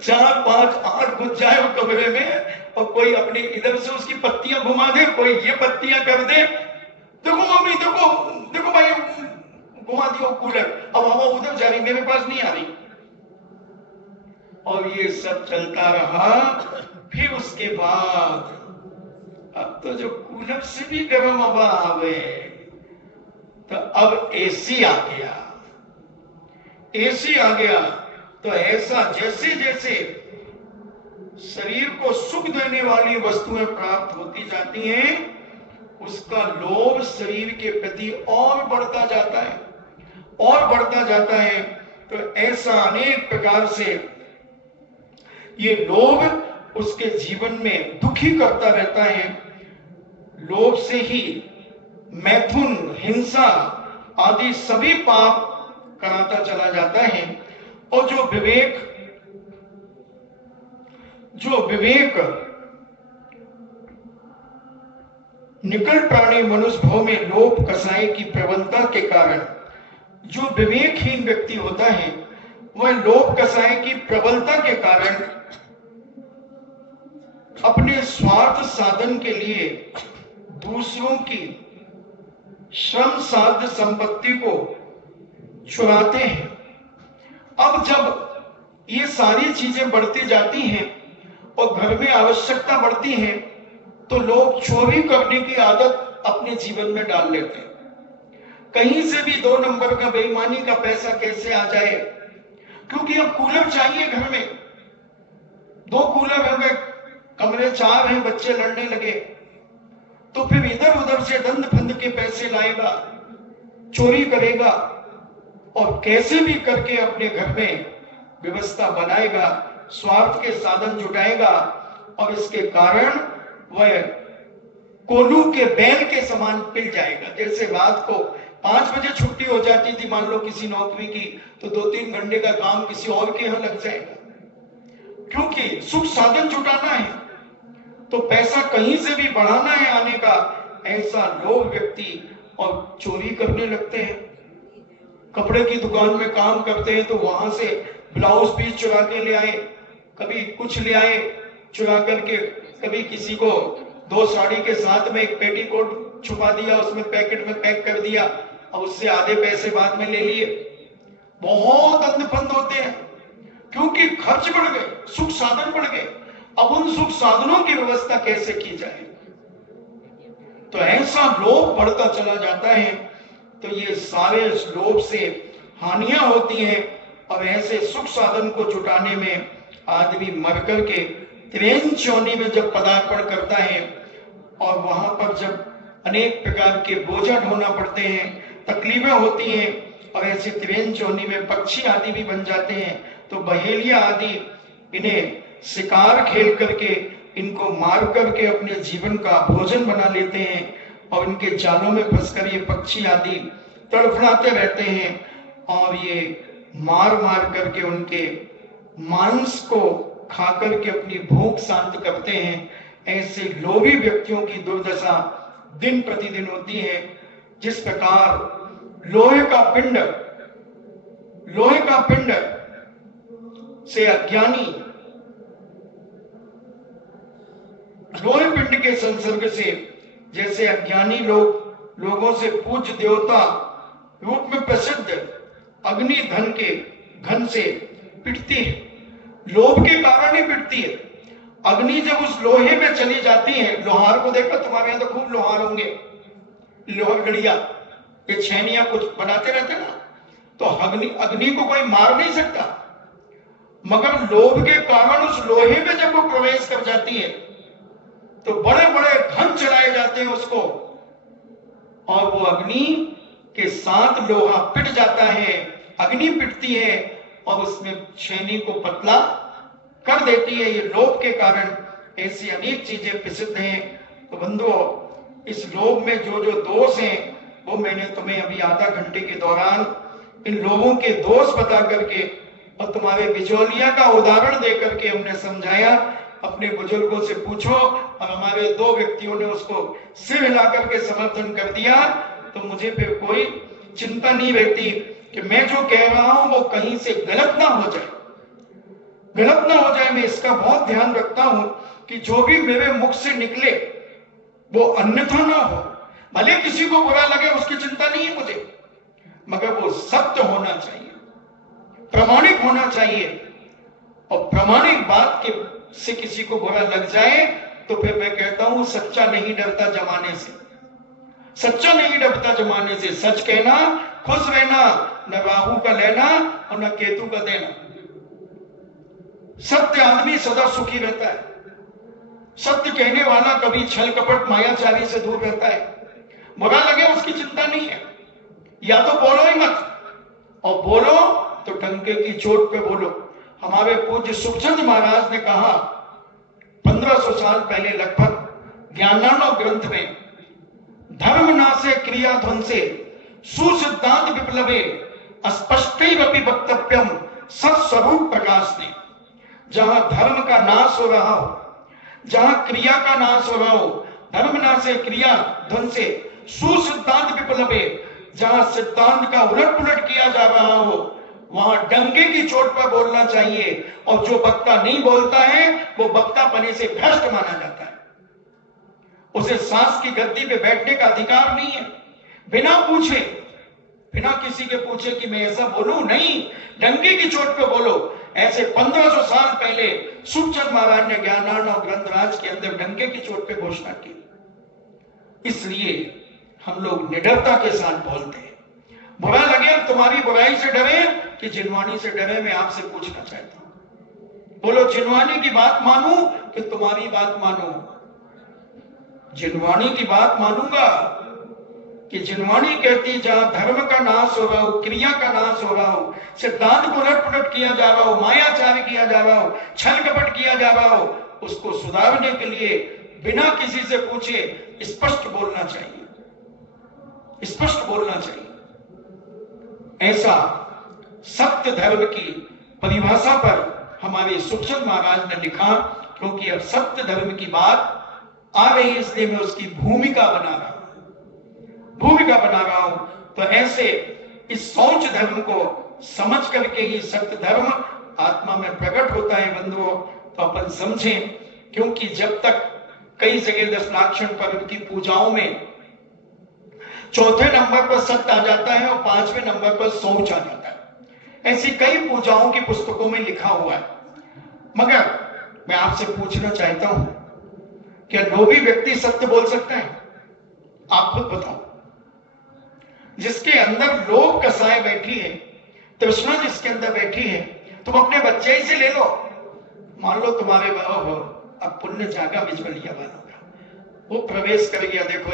4-5-8 घुस जाए वो कमरे में, और कोई अपने इधर से उसकी पत्तियां घुमा दे, कोई ये पत्तियां कर दे, देखो मम्मी देखो भाई घुमा दियो कूलर, अब हवा उधर जा रही, मेरे पास नहीं आ रही। और ये सब चलता रहा। फिर उसके बाद अब तो जो कूलर से भी गर्म हवा आवे, तो अब एसी आ गया। तो ऐसा जैसे जैसे शरीर को सुख देने वाली वस्तुएं प्राप्त होती जाती हैं, उसका लोभ शरीर के प्रति और बढ़ता जाता है। तो ऐसा अनेक प्रकार से ये लोभ उसके जीवन में दुखी करता रहता है। लोभ से ही मैथुन, हिंसा आदि सभी पाप कराता चला जाता है। और जो विवेक निकल प्राणी मनुष्य भाव में लोभ कसाई की प्रबलता के कारण, जो विवेकहीन व्यक्ति होता है वह लोभ कसाई की प्रबलता के कारण अपने स्वार्थ साधन के लिए दूसरों की श्रम साध्य संपत्ति को चुराते हैं। अब जब ये सारी चीजें बढ़ती जाती हैं और घर में आवश्यकता बढ़ती है तो लोग चोरी करने की आदत अपने जीवन में डाल लेते हैं। कहीं से भी 2 नंबर का बेईमानी का पैसा कैसे आ जाए, क्योंकि अब कूलर चाहिए घर में, 2 कूलर हो गए, कमरे 4 हैं, बच्चे लड़ने लगे, तो फिर इधर उधर से दंड फंद के पैसे लाएगा, चोरी करेगा और कैसे भी करके अपने घर में व्यवस्था बनाएगा, स्वार्थ के साधन जुटाएगा और इसके कारण वह कोल्हू के बैल के समान पिल जाएगा। जैसे रात को 5 बजे छुट्टी हो जाती थी मान लो किसी नौकरी की, तो 2-3 घंटे का काम किसी और के यहां लग जाएगा, क्योंकि सुख साधन जुटाना है तो पैसा कहीं से भी बढ़ाना है आने का, ऐसा लोग व्यक्ति और चोरी करने लगते हैं। कपड़े की दुकान में काम करते हैं तो वहां से ब्लाउज पीस चुरा के ले आए, कभी कुछ ले आए चुरा करके, कभी किसी को 2 साड़ी के साथ में एक पेटीकोट छुपा दिया, उसमें पैकेट में पैक कर दिया और उससे आधे पैसे बाद में ले लिए। बहुत अंधफंद होते हैं क्योंकि खर्च बढ़ गए, सुख साधन बढ़ गए। अब उन सुख साधनों की व्यवस्था कैसे की जाए, तो ऐसा लोभ बढ़ता चला जाता है तो ये सारे लोभ से हानियां होती हैं और ऐसे सुख साधन को जुटाने में आदमी मर करके त्रेन चौनी में जब पदार्पण करता है और वहां पर जब अनेक प्रकार के बोझा ढोना पड़ते हैं, तकलीफें होती हैं और ऐसे त्रेन चौनी में पक्षी आदि भी बन जाते हैं, तो बहेलिया आदि इन्हें शिकार खेल करके इनको मार करके अपने जीवन का भोजन बना लेते हैं और इनके जालों में फंसकर ये पक्षी आदि तड़फड़ाते रहते हैं और ये मार मार करके उनके मांस को खा करके अपनी भूख शांत करते हैं। ऐसे लोभी व्यक्तियों की दुर्दशा दिन प्रतिदिन होती है। जिस प्रकार लोहे का पिंड से अज्ञानी लोहे पिंड के संसर्ग से जैसे अज्ञानी लोगों से पूज्य देवता रूप में प्रसिद्ध अग्नि धन के घन से पिटती है, लोभ के कारण ही पिटती है। अग्नि जब उस लोहे में चली जाती है, लोहार को देखा, तुम्हारे यहां तो खूब लोहार होंगे, लोहार गड़िया, ये छैनिया कुछ बनाते रहते ना, तो अग्नि को कोई मार नहीं सकता, मगर लोभ के कारण उस लोहे में जब वो प्रवेश कर जाती है तो बड़े बड़े घन चलाए जाते हैं उसको और वो अग्नि के साथ लोहा पिट जाता है, अग्नि पिटती है और उसमें छेनी को पतला कर देती है। ये लोभ के कारण ऐसी अनेक चीजें प्रसिद्ध हैं। तो बंधुओं, इस लोभ में जो जो दोष हैं वो मैंने तुम्हें अभी आधा घंटे के दौरान इन लोगों के दोष बता करके और तुम्हारे बिचौलिया का उदाहरण दे करके हमने समझाया। अपने बुजुर्गों से पूछो, और हमारे 2 व्यक्तियों ने उसको सिर हिला करके समर्थन कर दिया, तो मुझे फिर कोई चिंता नहीं रहती कि मैं जो कह रहा हूं वो कहीं से गलत ना हो जाए। मैं इसका बहुत ध्यान रखता हूं कि जो भी मेरे मुख से निकले वो अन्यथा ना हो। भले किसी को बुरा लगे उसकी चिंता नहीं है मुझे, मगर वो सत्य होना चाहिए, प्रामाणिक होना चाहिए। और प्रामाणिक बात के से किसी को बुरा लग जाए तो फिर मैं कहता हूं सच्चा नहीं डरता जमाने से, सच्चा नहीं डरता जमाने से। सच कहना, खुश रहना, न राहु का लेना और न केतु का देना। सत्य आदमी सदा सुखी रहता है। सत्य कहने वाला कभी छल कपट मायाचारी से दूर रहता है। बुरा लगे उसकी चिंता नहीं है, या तो बोलो ही मत, और बोलो तो डंके की चोट पे बोलो। हमारे पूज्य सुखचंद महाराज ने कहा 1500 साल पहले लगभग ज्ञानानो ग्रंथ में, धर्म नासे क्रिया ध्वंसे सुसिद्धांत विप्लवे अस्पष्टैरपि वक्तव्यम सत्स्वरूप प्रकाश ने। जहां धर्म का नाश हो रहा हो, जहां क्रिया का नाश हो रहा हो, धर्म नासे क्रिया ध्वंसे सुसिद्धांत विप्लवे, जहां सिद्धांत का उलट पुलट किया जा रहा हो, वहां डंके की चोट पर बोलना चाहिए, और जो वक्ता नहीं बोलता है वो वक्तापने से भ्रष्ट माना जाता है। उसे सांस की गद्दी पे बैठने का अधिकार नहीं है। बिना पूछे, बिना किसी के पूछे कि मैं ऐसा बोलूं, नहीं, डंके की चोट पे बोलो। ऐसे 1500 साल पहले सुखचंद महाराज ने ज्ञानार्णव और ग्रंथराज के अंदर डंके की चोट पे घोषणा की। इसलिए हम लोग निडरता के साथ बोलते हैं। बुरा लगे तुम्हारी बुराई से डरे कि जिनवानी से डरे, मैं आपसे पूछना चाहता हूं, बोलो जिनवानी की बात मानूं कि तुम्हारी बात मानूं? जिनवानी की बात मानूंगा कि जिनवानी कहती जहां धर्म का नाश हो रहा हो, क्रिया का नाश हो रहा हो, सिद्धांत को उलट पुलट किया जा रहा हो, मायाचार किया जा रहा हो, छल कपट किया जा रहा हो, उसको सुधारने के लिए बिना किसी से पूछे स्पष्ट बोलना चाहिए, स्पष्ट बोलना चाहिए। ऐसा सत्य धर्म की परिभाषा पर हमारे सुखचंद महाराज ने लिखा, क्योंकि अब सत्य धर्म की बात आ रही है, इसलिए मैं उसकी भूमिका बना रहा हूं। तो ऐसे इस सोच धर्म को समझ करके ही सत्य धर्म आत्मा में प्रकट होता है बंधुओं। तो अपन समझें, क्योंकि जब तक कई जगह दशनाक्षण पर्व की पूजाओं में चौथे नंबर पर सत्य आ जाता है और 5वें नंबर पर सोच आ जाता है, ऐसी कई पूजाओं की पुस्तकों में लिखा हुआ है। मगर मैं आपसे पूछना चाहता हूं, क्या लोभी व्यक्ति सत्य बोल सकता है? आप खुद बताओ। जिसके अंदर लोभ कसाय बैठी है, तृष्णा जिसके अंदर बैठी है, तुम अपने बच्चे ही से ले लो। मान लो तुम्हारे हो, अब पुण्य जागा बिजबलिया वालों का, वो प्रवेश कर गया, देखो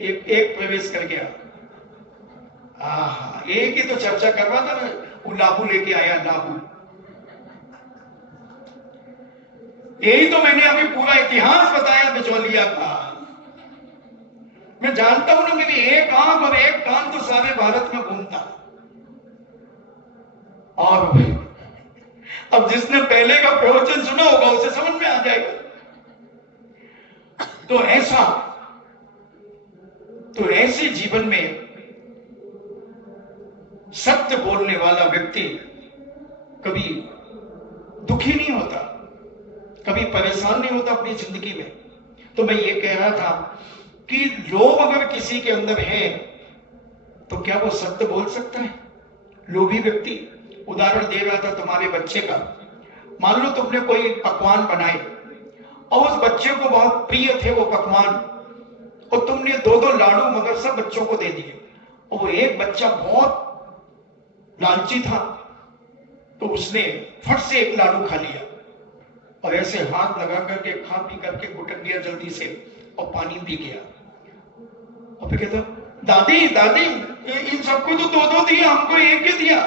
एक प्रवेश कर गया। एक ही तो चर्चा करवा था, वो लाहू लेके आया, लाहू। यही तो मैंने अभी पूरा इतिहास बताया बिजबलिया का। मैं जानता हूं ना, मेरी एक आंख और एक कान तो सारे भारत में घूमता। और अब जिसने पहले का प्रवचन सुना होगा उसे समझ में आ जाएगा। तो ऐसे जीवन में सत्य बोलने वाला व्यक्ति कभी दुखी नहीं होता, कभी परेशान नहीं होता अपनी जिंदगी में। तो मैं ये कह रहा था कि लोभ अगर किसी के अंदर है तो क्या वो सत्य बोल सकता है? लोभी व्यक्ति, उदाहरण दे रहा था तुम्हारे बच्चे का। मान लो तुमने कोई पकवान बनाए और उस बच्चे को बहुत प्रिय थे वो पकवान, और तुमने 2-2 लाडू मगर सब बच्चों को दे दिए, और वो एक बच्चा बहुत लालची था, तो उसने फट से एक लाडू खा लिया और ऐसे हाथ लगा करके खा पी करके गुटक गया जल्दी से और पानी पी गया। और फिर कहता, दादी दादी इन सबको तो 2-2 दिया, हमको एक ही दिया।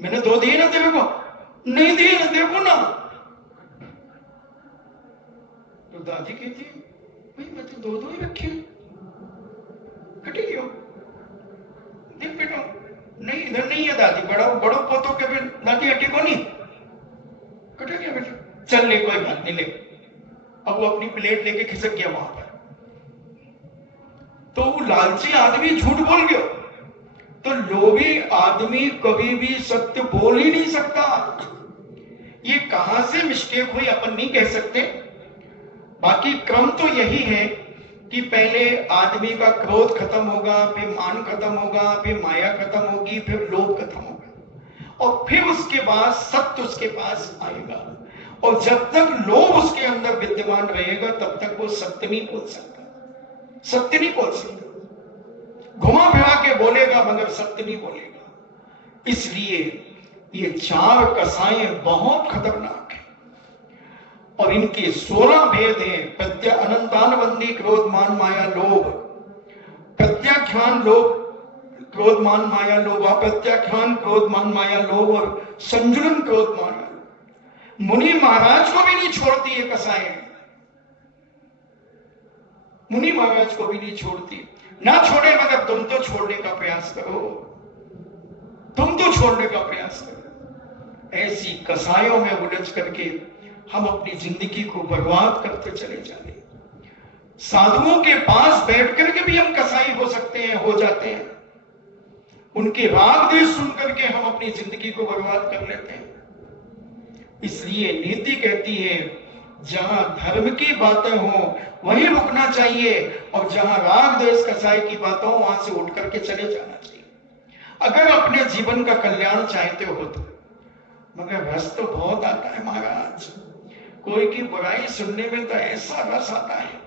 मैंने 2 दिए ना तेरे को? नहीं दिए ना, देखो ना। तो दादी कहती, भाई मैं तो 2-2 ही रखे, कटे क्यों? देख बेटा, नहीं इधर नहीं है दादी, बड़ो पोतों के फिर दादी हटी को नहीं कटे क्या बेटा? चल ले, कोई बात नहीं, ले। अब वो अपनी प्लेट लेके खिसक गया वहां पर। तो वो लालची आदमी झूठ बोल गया। तो लोभी आदमी कभी भी सत्य बोल ही नहीं सकता। ये कहां से मिस्टेक हुई अपन नहीं कह सकते। बाकी क्रम तो यही है कि पहले आदमी का क्रोध खत्म होगा, फिर मान खत्म होगा, फिर माया खत्म होगी, फिर लोभ खत्म होगा, और फिर उसके बाद सत्य उसके पास आएगा। और जब तक लोभ उसके अंदर विद्यमान रहेगा तब तक वो सत्य नहीं बोल सकता, सत्य नहीं बोल सकता। घुमा फिरा के बोलेगा मगर सत्य नहीं बोलेगा। इसलिए ये 4 कसाएं बहुत खतरनाक है और इनके 16 भेद हैं। अनंतानबंदी क्रोध मान माया लोभ, प्रत्याख्यान लोभ क्रोध मान माया लोभ, अप्रत्याख्यान क्रोध मान माया लोभ, और संजुलन क्रोध माया लोभ। मुनि महाराज को भी नहीं छोड़ती ये कसाएं, मुनि महाराज को भी नहीं छोड़ती। ना छोड़े मगर तुम तो छोड़ने का प्रयास करो, तुम तो छोड़ने का प्रयास करो। ऐसी कसायों में उलझ करके हम अपनी जिंदगी को बर्बाद करते चले जाते। साधुओं के पास बैठ करके भी हम कसाई हो सकते हैं, हो जाते हैं। उनके राग द्वेष सुन करके हम अपनी जिंदगी को बर्बाद कर लेते हैं। इसलिए नीति कहती है जहां धर्म की बातें हो वहीं रुकना चाहिए, और जहां राग द्वेष कसाई की बातें हो वहां से उठ करके चले जाना चाहिए, अगर अपने जीवन का कल्याण चाहते हो तो। मगर रस तो बहुत आता है महाराज, कोई की बुराई सुनने में तो ऐसा रस आता है,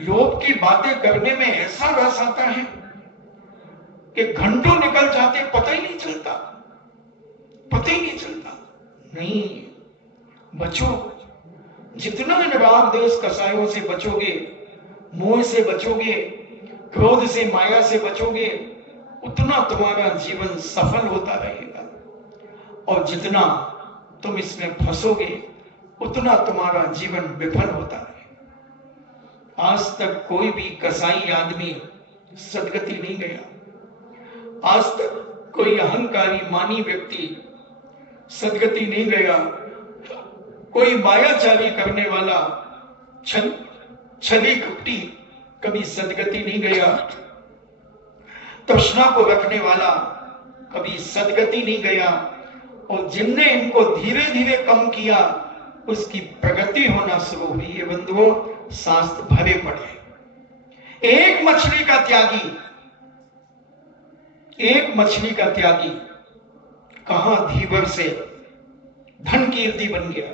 लोग की बातें करने में ऐसा रस आता है कि घंटों निकल जाते पता ही नहीं चलता, पता ही नहीं चलता। नहीं, बचो, जितना राग द्वेष कसायों से बचोगे, मोह से बचोगे, क्रोध से माया से बचोगे, उतना तुम्हारा जीवन सफल होता रहेगा, और जितना तुम इसमें फंसोगे उतना तुम्हारा जीवन विफल होता रहेगा। आज तक कोई भी कसाई आदमी सदगति नहीं गया, आज तक कोई अहंकारी मानी व्यक्ति सदगति नहीं गया, कोई मायाचारी करने वाला छली कपटी कभी सदगति नहीं गया, तृष्णा को रखने वाला कभी सदगति नहीं गया, और जिनने इनको धीरे धीरे कम किया उसकी प्रगति होना शुरू हुई है। बंधुओं, शास्त्र भरे पड़े। एक मछली का त्यागी, एक मछली का त्यागी कहां धीवर से धन कीर्ति बन गया,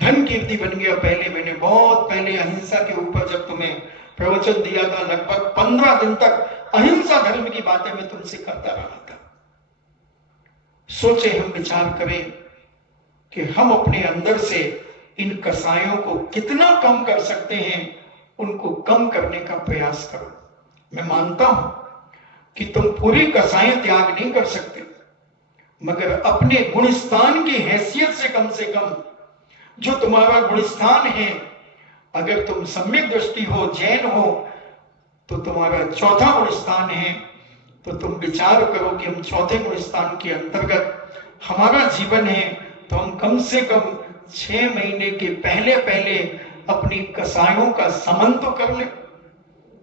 धन कीर्ति बन गया। पहले मैंने बहुत पहले अहिंसा के ऊपर जब तुम्हें प्रवचन दिया था, लगभग 15 दिन तक अहिंसा धर्म की बातें मैं तुमसे करता रहा था। सोचे हम विचार करें कि हम अपने अंदर से इन कसायों को कितना कम कर सकते हैं, उनको कम करने का प्रयास करो। मैं मानता हूं कि तुम पूरी कसाएं त्याग नहीं कर सकते, मगर अपने गुणस्थान की हैसियत से कम जो तुम्हारा गुणस्थान है, अगर तुम सम्यक दृष्टि हो, जैन हो, तो तुम्हारा चौथा गुणस्थान है, तो तुम विचार करो कि हम चौथे गुणस्थान के अंतर्गत हमारा जीवन है, तो हम कम से कम 6 महीने के पहले पहले अपनी कसायों का समन तो कर ले।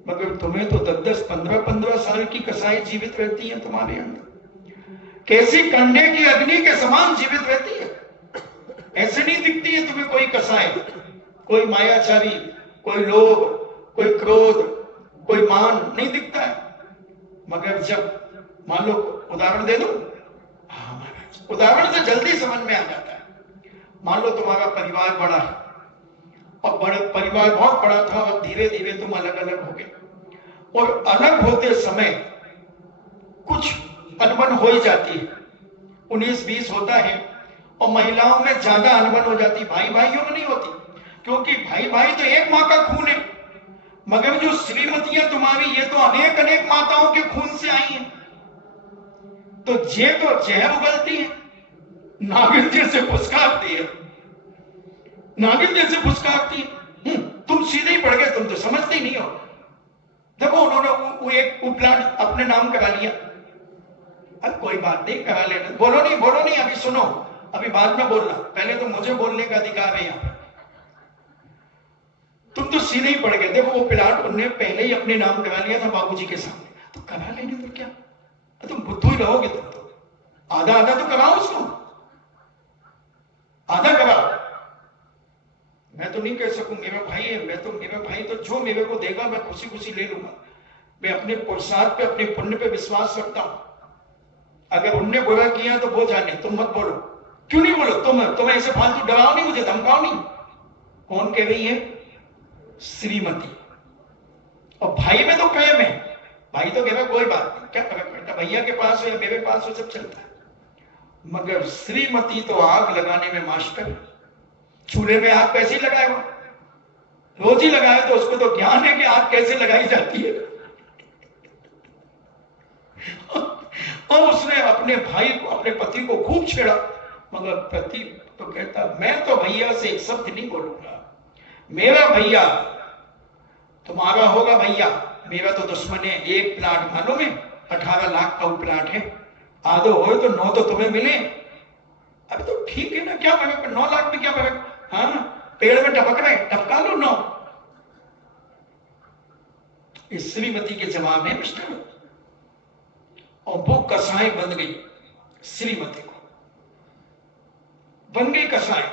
मगर तुम्हें तो 10-10, 15-15 साल की कसाई जीवित रहती है तुम्हारे अंदर, कैसी कंडे की अग्नि के समान जीवित रहती है। ऐसे नहीं दिखती है तुम्हें कोई कसाई, कोई मायाचारी, कोई लोभ, कोई क्रोध, कोई मान नहीं दिखता है। मगर जब मान लो, उदाहरण दे दो, हाँ महाराज, उदाहरण से जल्दी समझ में आ जाता है। मान लो तुम्हारा परिवार बड़ा है, और बड़े परिवार बहुत बड़ा था, और धीरे धीरे तुम अलग अलग हो गए, और अलग होते समय कुछ अनबन हो ही जाती है, 19-20 होता है, और महिलाओं में ज्यादा अनबन हो जाती, भाई भाइयों में नहीं होती, क्योंकि भाई भाई तो एक माँ का खून है, मगर जो श्रीमतियां तुम्हारी, ये तो अनेक अनेक माताओं के खून से आई हैं, तो ये तो जहर उगलती है, नागिन जैसे फुसकारती है, नागिन जैसे फुसकारती है। तुम सीधे ही पड़ गए, तुम तो समझते ही नहीं हो। देखो, उन्होंने वो एक उपलाट अपने नाम करा लिया, अब कोई बात नहीं, करा लेना, बोलो नहीं, अभी सुनो, अभी बाद में बोलना, पहले तो मुझे बोलने का अधिकार है यहाँ। तुम तो सीधे ही पड़ गए। देखो, वो प्लाट उन्होंने पहले ही अपने नाम करा लिया था बाबूजी के सामने, तो करा लेने तो क्या, तुम बुद्धू ही रहोगे, तुम तो आधा आधा तो कराओ उसको, आधा कराओ। मैं तो नहीं कह सकूं मेरा भाई है, मेरा भाई तो जो मेरे को देगा मैं खुशी खुशी ले लूंगा। मैं अपने पुरुषार्थ पे, अपने पुण्य पे विश्वास रखता हूं। अगर उनने बुरा किया तो वो जाने, तुम मत बोलो। क्यों नहीं बोलो? तुम ऐसे फालतू डराओ नहीं, मुझे धमकाओ नहीं। कौन कह रही है? श्रीमती। और भाई में तो प्रेम है, भाई तो कह रहा कोई बात नहीं, क्या फर्क पड़ता, भैया के पास हो या मेरे पास हो, सब चलता है। मगर श्रीमती तो आग लगाने में मास्टर है। चूल्हे में आग कैसे लगाएगा? रोज ही लगाए, तो उसको तो ज्ञान है कि आग कैसे लगाई जाती है। और उसने अपने भाई को, अपने पति को खूब छेड़ा, मगर पति तो कहता मैं तो भैया से एक शब्द नहीं बोलूंगा, मेरा भैया तुम्हारा होगा भैया, मेरा तो दुश्मन है। एक प्लाट मानो में 18 लाख का प्लाट है, आधो हो तो 9 तो तुम्हें मिले। अभी तो ठीक है ना, क्या फर्क, 9 लाख में क्या फर्क। हाँ, पेड़ में टपक रहे, टपका लो 9। इस श्रीमती के जवाब है मिस्टर और वो कसाई बन गई श्रीमती को, बन गई कसाई।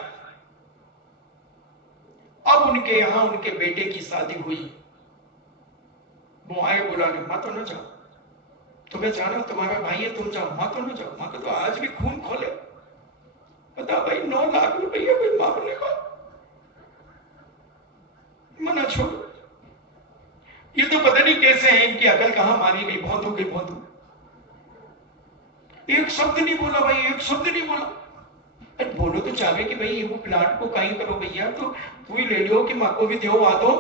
अब उनके यहां उनके बेटे की शादी हुई, वो आए बुलाने, माँ तो न जाओ, तुम्हें जाना, तुम्हारा भाई है, तुम जाओ। माँ तो न जाओ, माँ को तो आज भी खून खोले, बता भाई 9 लाख रुपया कोई मांगने का, मना छोड़ो। ये तो पता नहीं कैसे है, इनकी अकल कहां मारी गई, बहुत हो गई, बहुत हो। एक शब्द नहीं बोला भाई, एक शब्द नहीं बोला। अरे बोलो तो चाहे कि भाई वो प्लाट को कहीं करो भैया, तो तू ही ले लियो कि माँ को भी दो, आ दो,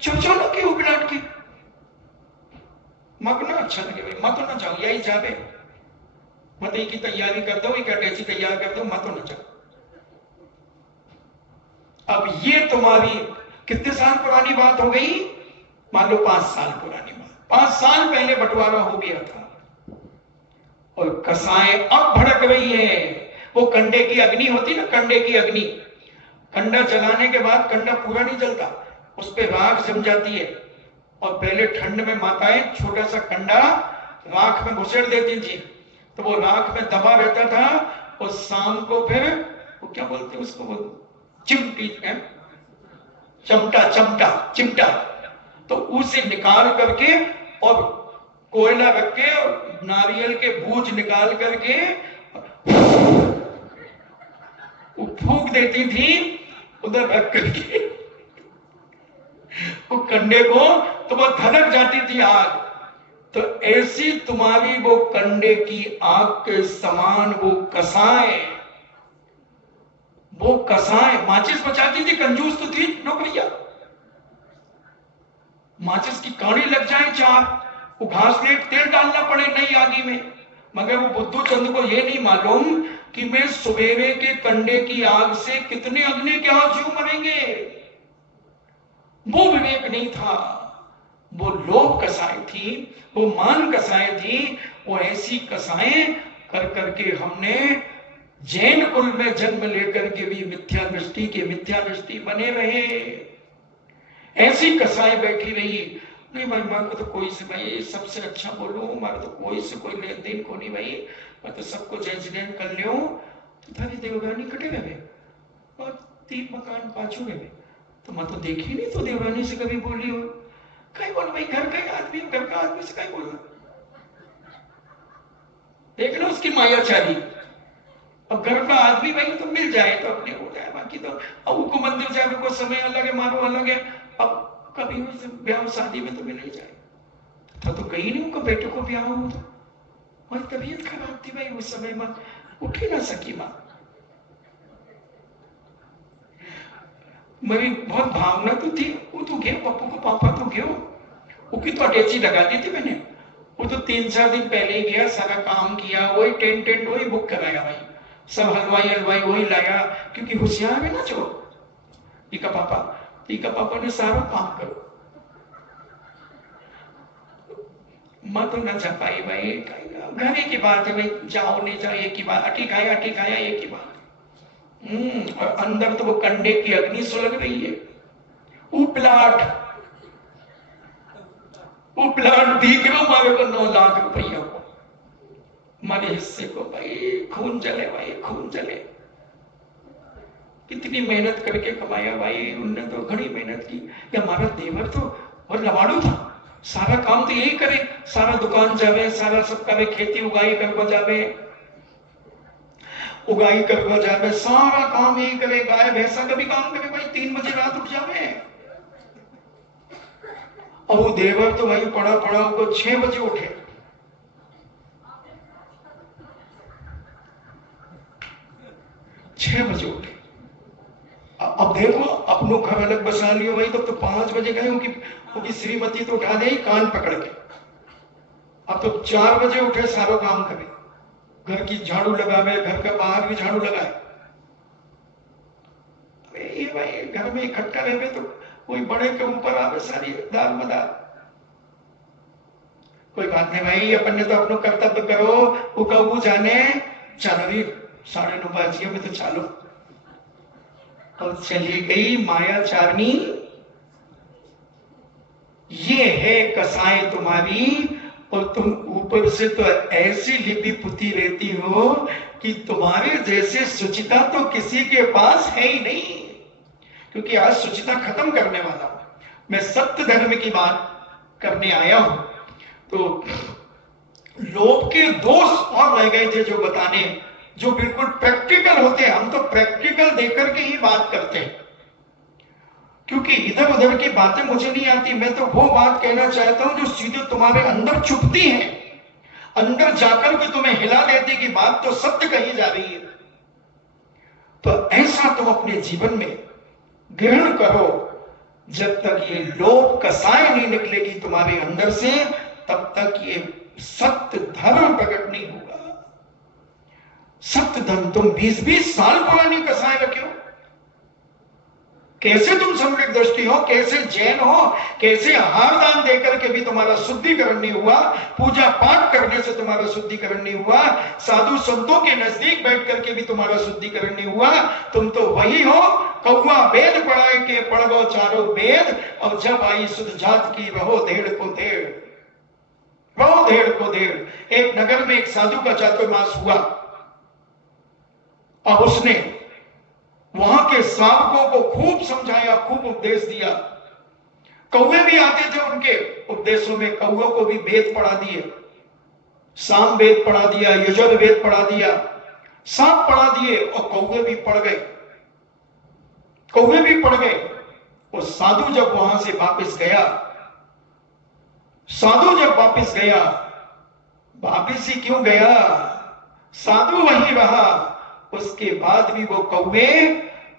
चलो ना कि वो प्लाट की माँ को ना अच्छा लगे भाई, माँ तो ना जाओ, यही जावे मत की तैयारी कर दो, एक अटैची तैयार कर दो, माँ तो ना जाओ। अब ये तुम्हारी कितने साल पुरानी बात हो गई, मान लो 5 साल पुरानी बात, 5 साल पहले बंटवारा हो गया था, और कसाएं अब भड़क रही है। वो कंडे की अग्नि होती ना, कंडे की अग्नि, कंडा जलाने के बाद कंडा पूरा नहीं जलता, उस पर राख जम जाती है, और पहले ठंड में माताएं छोटा सा कंडा राख में घुसेड़ देती थी, तो वो राख में दबा रहता था, और शाम को फिर वो क्या बोलते हैं उसको, वो चिमटी है, चिमटा, तो उसे निकाल करके और कोयला रख के और नारियल के बूझ निकाल करके फूंक देती थी उधर रख करके वो कंडे को, तो वो धधक जाती थी आग। तो ऐसी तुम्हारी वो कंडे की आग के समान वो कसाएं माचिस बचाती थी, कंजूस तो थी नौकरिया, माचिस की कौड़ी लग जाए 4, वो घास लेट तेल डालना पड़े नई आगी में, मगर वो बुद्धू चंद को ये नहीं मालूम कि मैं सुबेरे के कंडे की आग से कितने अग्नि के हाथ क्यों मरेंगे। वो विवेक नहीं था, वो लोभ कसाई थी, वो मान कसाई थी। वो ऐसी कसाएं कर करके हमने जैन कुल में जन्म लेकर के भी मिथ्या दृष्टि बने रहे। ऐसी कसाई बैठी रही, नहीं भाई माँ को तो कोई से भाई सबसे अच्छा बोलूं, हमारा तो कोई से कोई लेन देन को नहीं भाई, मैं तो सबको जैन कर लियो, तो थारी देवरानी कटे रहे और 3 मकान पाछू रहे, तो मैं तो देखी नहीं, तो देवरानी से कभी बोली हो, कहीं बोल भाई घर का आदमी से कहीं बोलना, देख लो उसकी माया चाली। अब घर का आदमी भाई तो मिल जाए तो अपने हो जाए, बाकी तो अब उनको मंदिर जाने को समय अलग है, मारो अलग है, अब कभी ब्याह शादी में तो मिल ही जाए, तो गई नहीं उनको बेटे को ब्याह हो, तो और तबीयत खराब थी भाई उस समय, मां उठ ही ना सकी। मां मेरी बहुत भावना तो थी, वो तो गया पप्पू को, पापा तो गयो, उसकी तो अटैची लगा दी थी मैंने, वो तो 3-4 दिन पहले ही गया, सारा काम किया, वही टेंट वही बुक कराया भाई, सब हलवाई वही लाया, क्योंकि होशियार है ना जो टीका पापा ने सारा काम करो। मां तो न जा पाई भाई, घरे की बात है भाई, जाओ नहीं जाओ एक ही बात, अटी खाया एक ही बात। और अंदर तो वो कंडे की अग्नि सुलग रही है। वो प्लाट दिख रहा हमारे को 9 लाख रुपया को, हमारे हिस्से को भाई, खून जले भाई, खून जले। कितनी मेहनत करके कमाया भाई, उनने तो घड़ी मेहनत की। हमारा देवर तो और लवाड़ू था, सारा काम तो यही करे, सारा दुकान जावे, सारा सब करे, खेती उगाई करवा जावे, सारा काम यही करे, गाय भैंसा का भी काम करे भाई, 3 बजे रात उठ जावे। और वो देवर तो भाई पड़ा को 6 बजे उठे, 6 बजे उठे। अब देखो अपनों घर अलग बसा लियो भाई, तब तो 5 बजे गए, उनकी श्रीमती तो उठा दे कान पकड़ के। अब तो 4 बजे उठे, सारो काम करे, घर की झाड़ू लगावे, घर का बाहर भी झाड़ू लगाए। ये भाई घर में इकट्ठा रहे तो कोई बड़े के ऊपर आवे सारी दाल मदार, कोई बात नहीं भाई, अपन ने तो अपना कर्तव्य करो, वो कहू जाने चलो भी 9:30 बजे में तो चालो। और चली गई माया चारनी। ये है कसाई तुम्हारी, और तुम ऊपर से तो ऐसी लिपि पुती रहती हो कि तुम्हारे जैसे सुचिता तो किसी के पास है ही नहीं। क्योंकि आज सुचिता खत्म करने वाला हूं, मैं सत्य धर्म की बात करने आया हूं। तो लोभ के दोष और रह गए थे जो बताने, जो बिल्कुल प्रैक्टिकल होते हैं। हम तो प्रैक्टिकल देकर के ही बात करते हैं, क्योंकि इधर उधर की बातें मुझे नहीं आती। मैं तो वो बात कहना चाहता हूं जो सीधे तुम्हारे अंदर चुभती है, अंदर जाकर के तुम्हें हिला देती कि बात तो सत्य कही जा रही है। तो ऐसा तुम अपने जीवन में ग्रहण करो। जब तक ये लोभ कसाय नहीं निकलेगी तुम्हारे अंदर से, तब तक ये सत्य धर्म प्रकट नहीं होगा। सत्य धर्म तुम 20-20 साल पुरानी कसाय रखे हो। कैसे तुम सम्यक दृष्टि हो, कैसे जैन हो, कैसे आहार दान देकर के भी तुम्हारा शुद्धिकरण नहीं हुआ, पूजा पाठ करने से तुम्हारा शुद्धिकरण नहीं हुआ, साधु संतों के नजदीक बैठ करके भी तुम्हारा शुद्धिकरण नहीं हुआ। तुम तो वही हो, कौवा वेद पढ़ाए के पढ़ गो चारों वेद, और जब आई सुध जात की रहो धेड़ को धेड़, रहो धेड़ को धेड़। एक नगर में एक साधु का चातुर्मास हुआ, अब उसने वहां के श्रावकों को खूब समझाया, खूब उपदेश दिया। कौवे भी आते थे उनके उपदेशों में, कौओं को भी वेद पढ़ा दिए, साम वेद पढ़ा दिया, यजुर्वेद वेद पढ़ा दिया, सांप पढ़ा दिए, और कौवे भी पढ़ गए, कौवे भी पढ़ गए। और साधु जब वहां से वापस गया, साधु जब वापस गया, वापस ही क्यों गया, साधु वहीं रहा। उसके बाद भी वो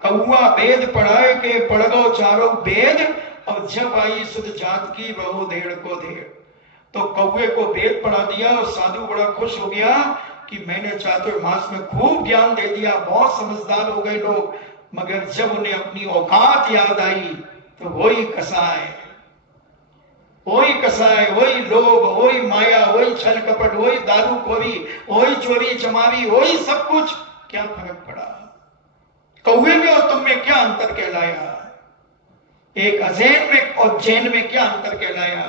कौवा वेद पढ़ाए के पढ़ गो चारों वेद, और जब आई सुध जात की रहो धेड़ को धेड़। तो कौवे को वेद पढ़ा दिया और साधु बड़ा खुश हो गया कि मैंने चातुर्मास में खूब ज्ञान दे दिया, बहुत समझदार हो गए लोग। मगर जब उन्हें अपनी औकात याद आई तो वही कसाय, वही कसाय, वही लोभ, वही माया, वही छल कपट, वही दारूखोरी, वही चोरी चमारी, वही सब कुछ। क्या फर्क पड़ा? कौवे में और तुम में क्या अंतर कहलाया? एक अजैन में और जैन में क्या अंतर कहलाया?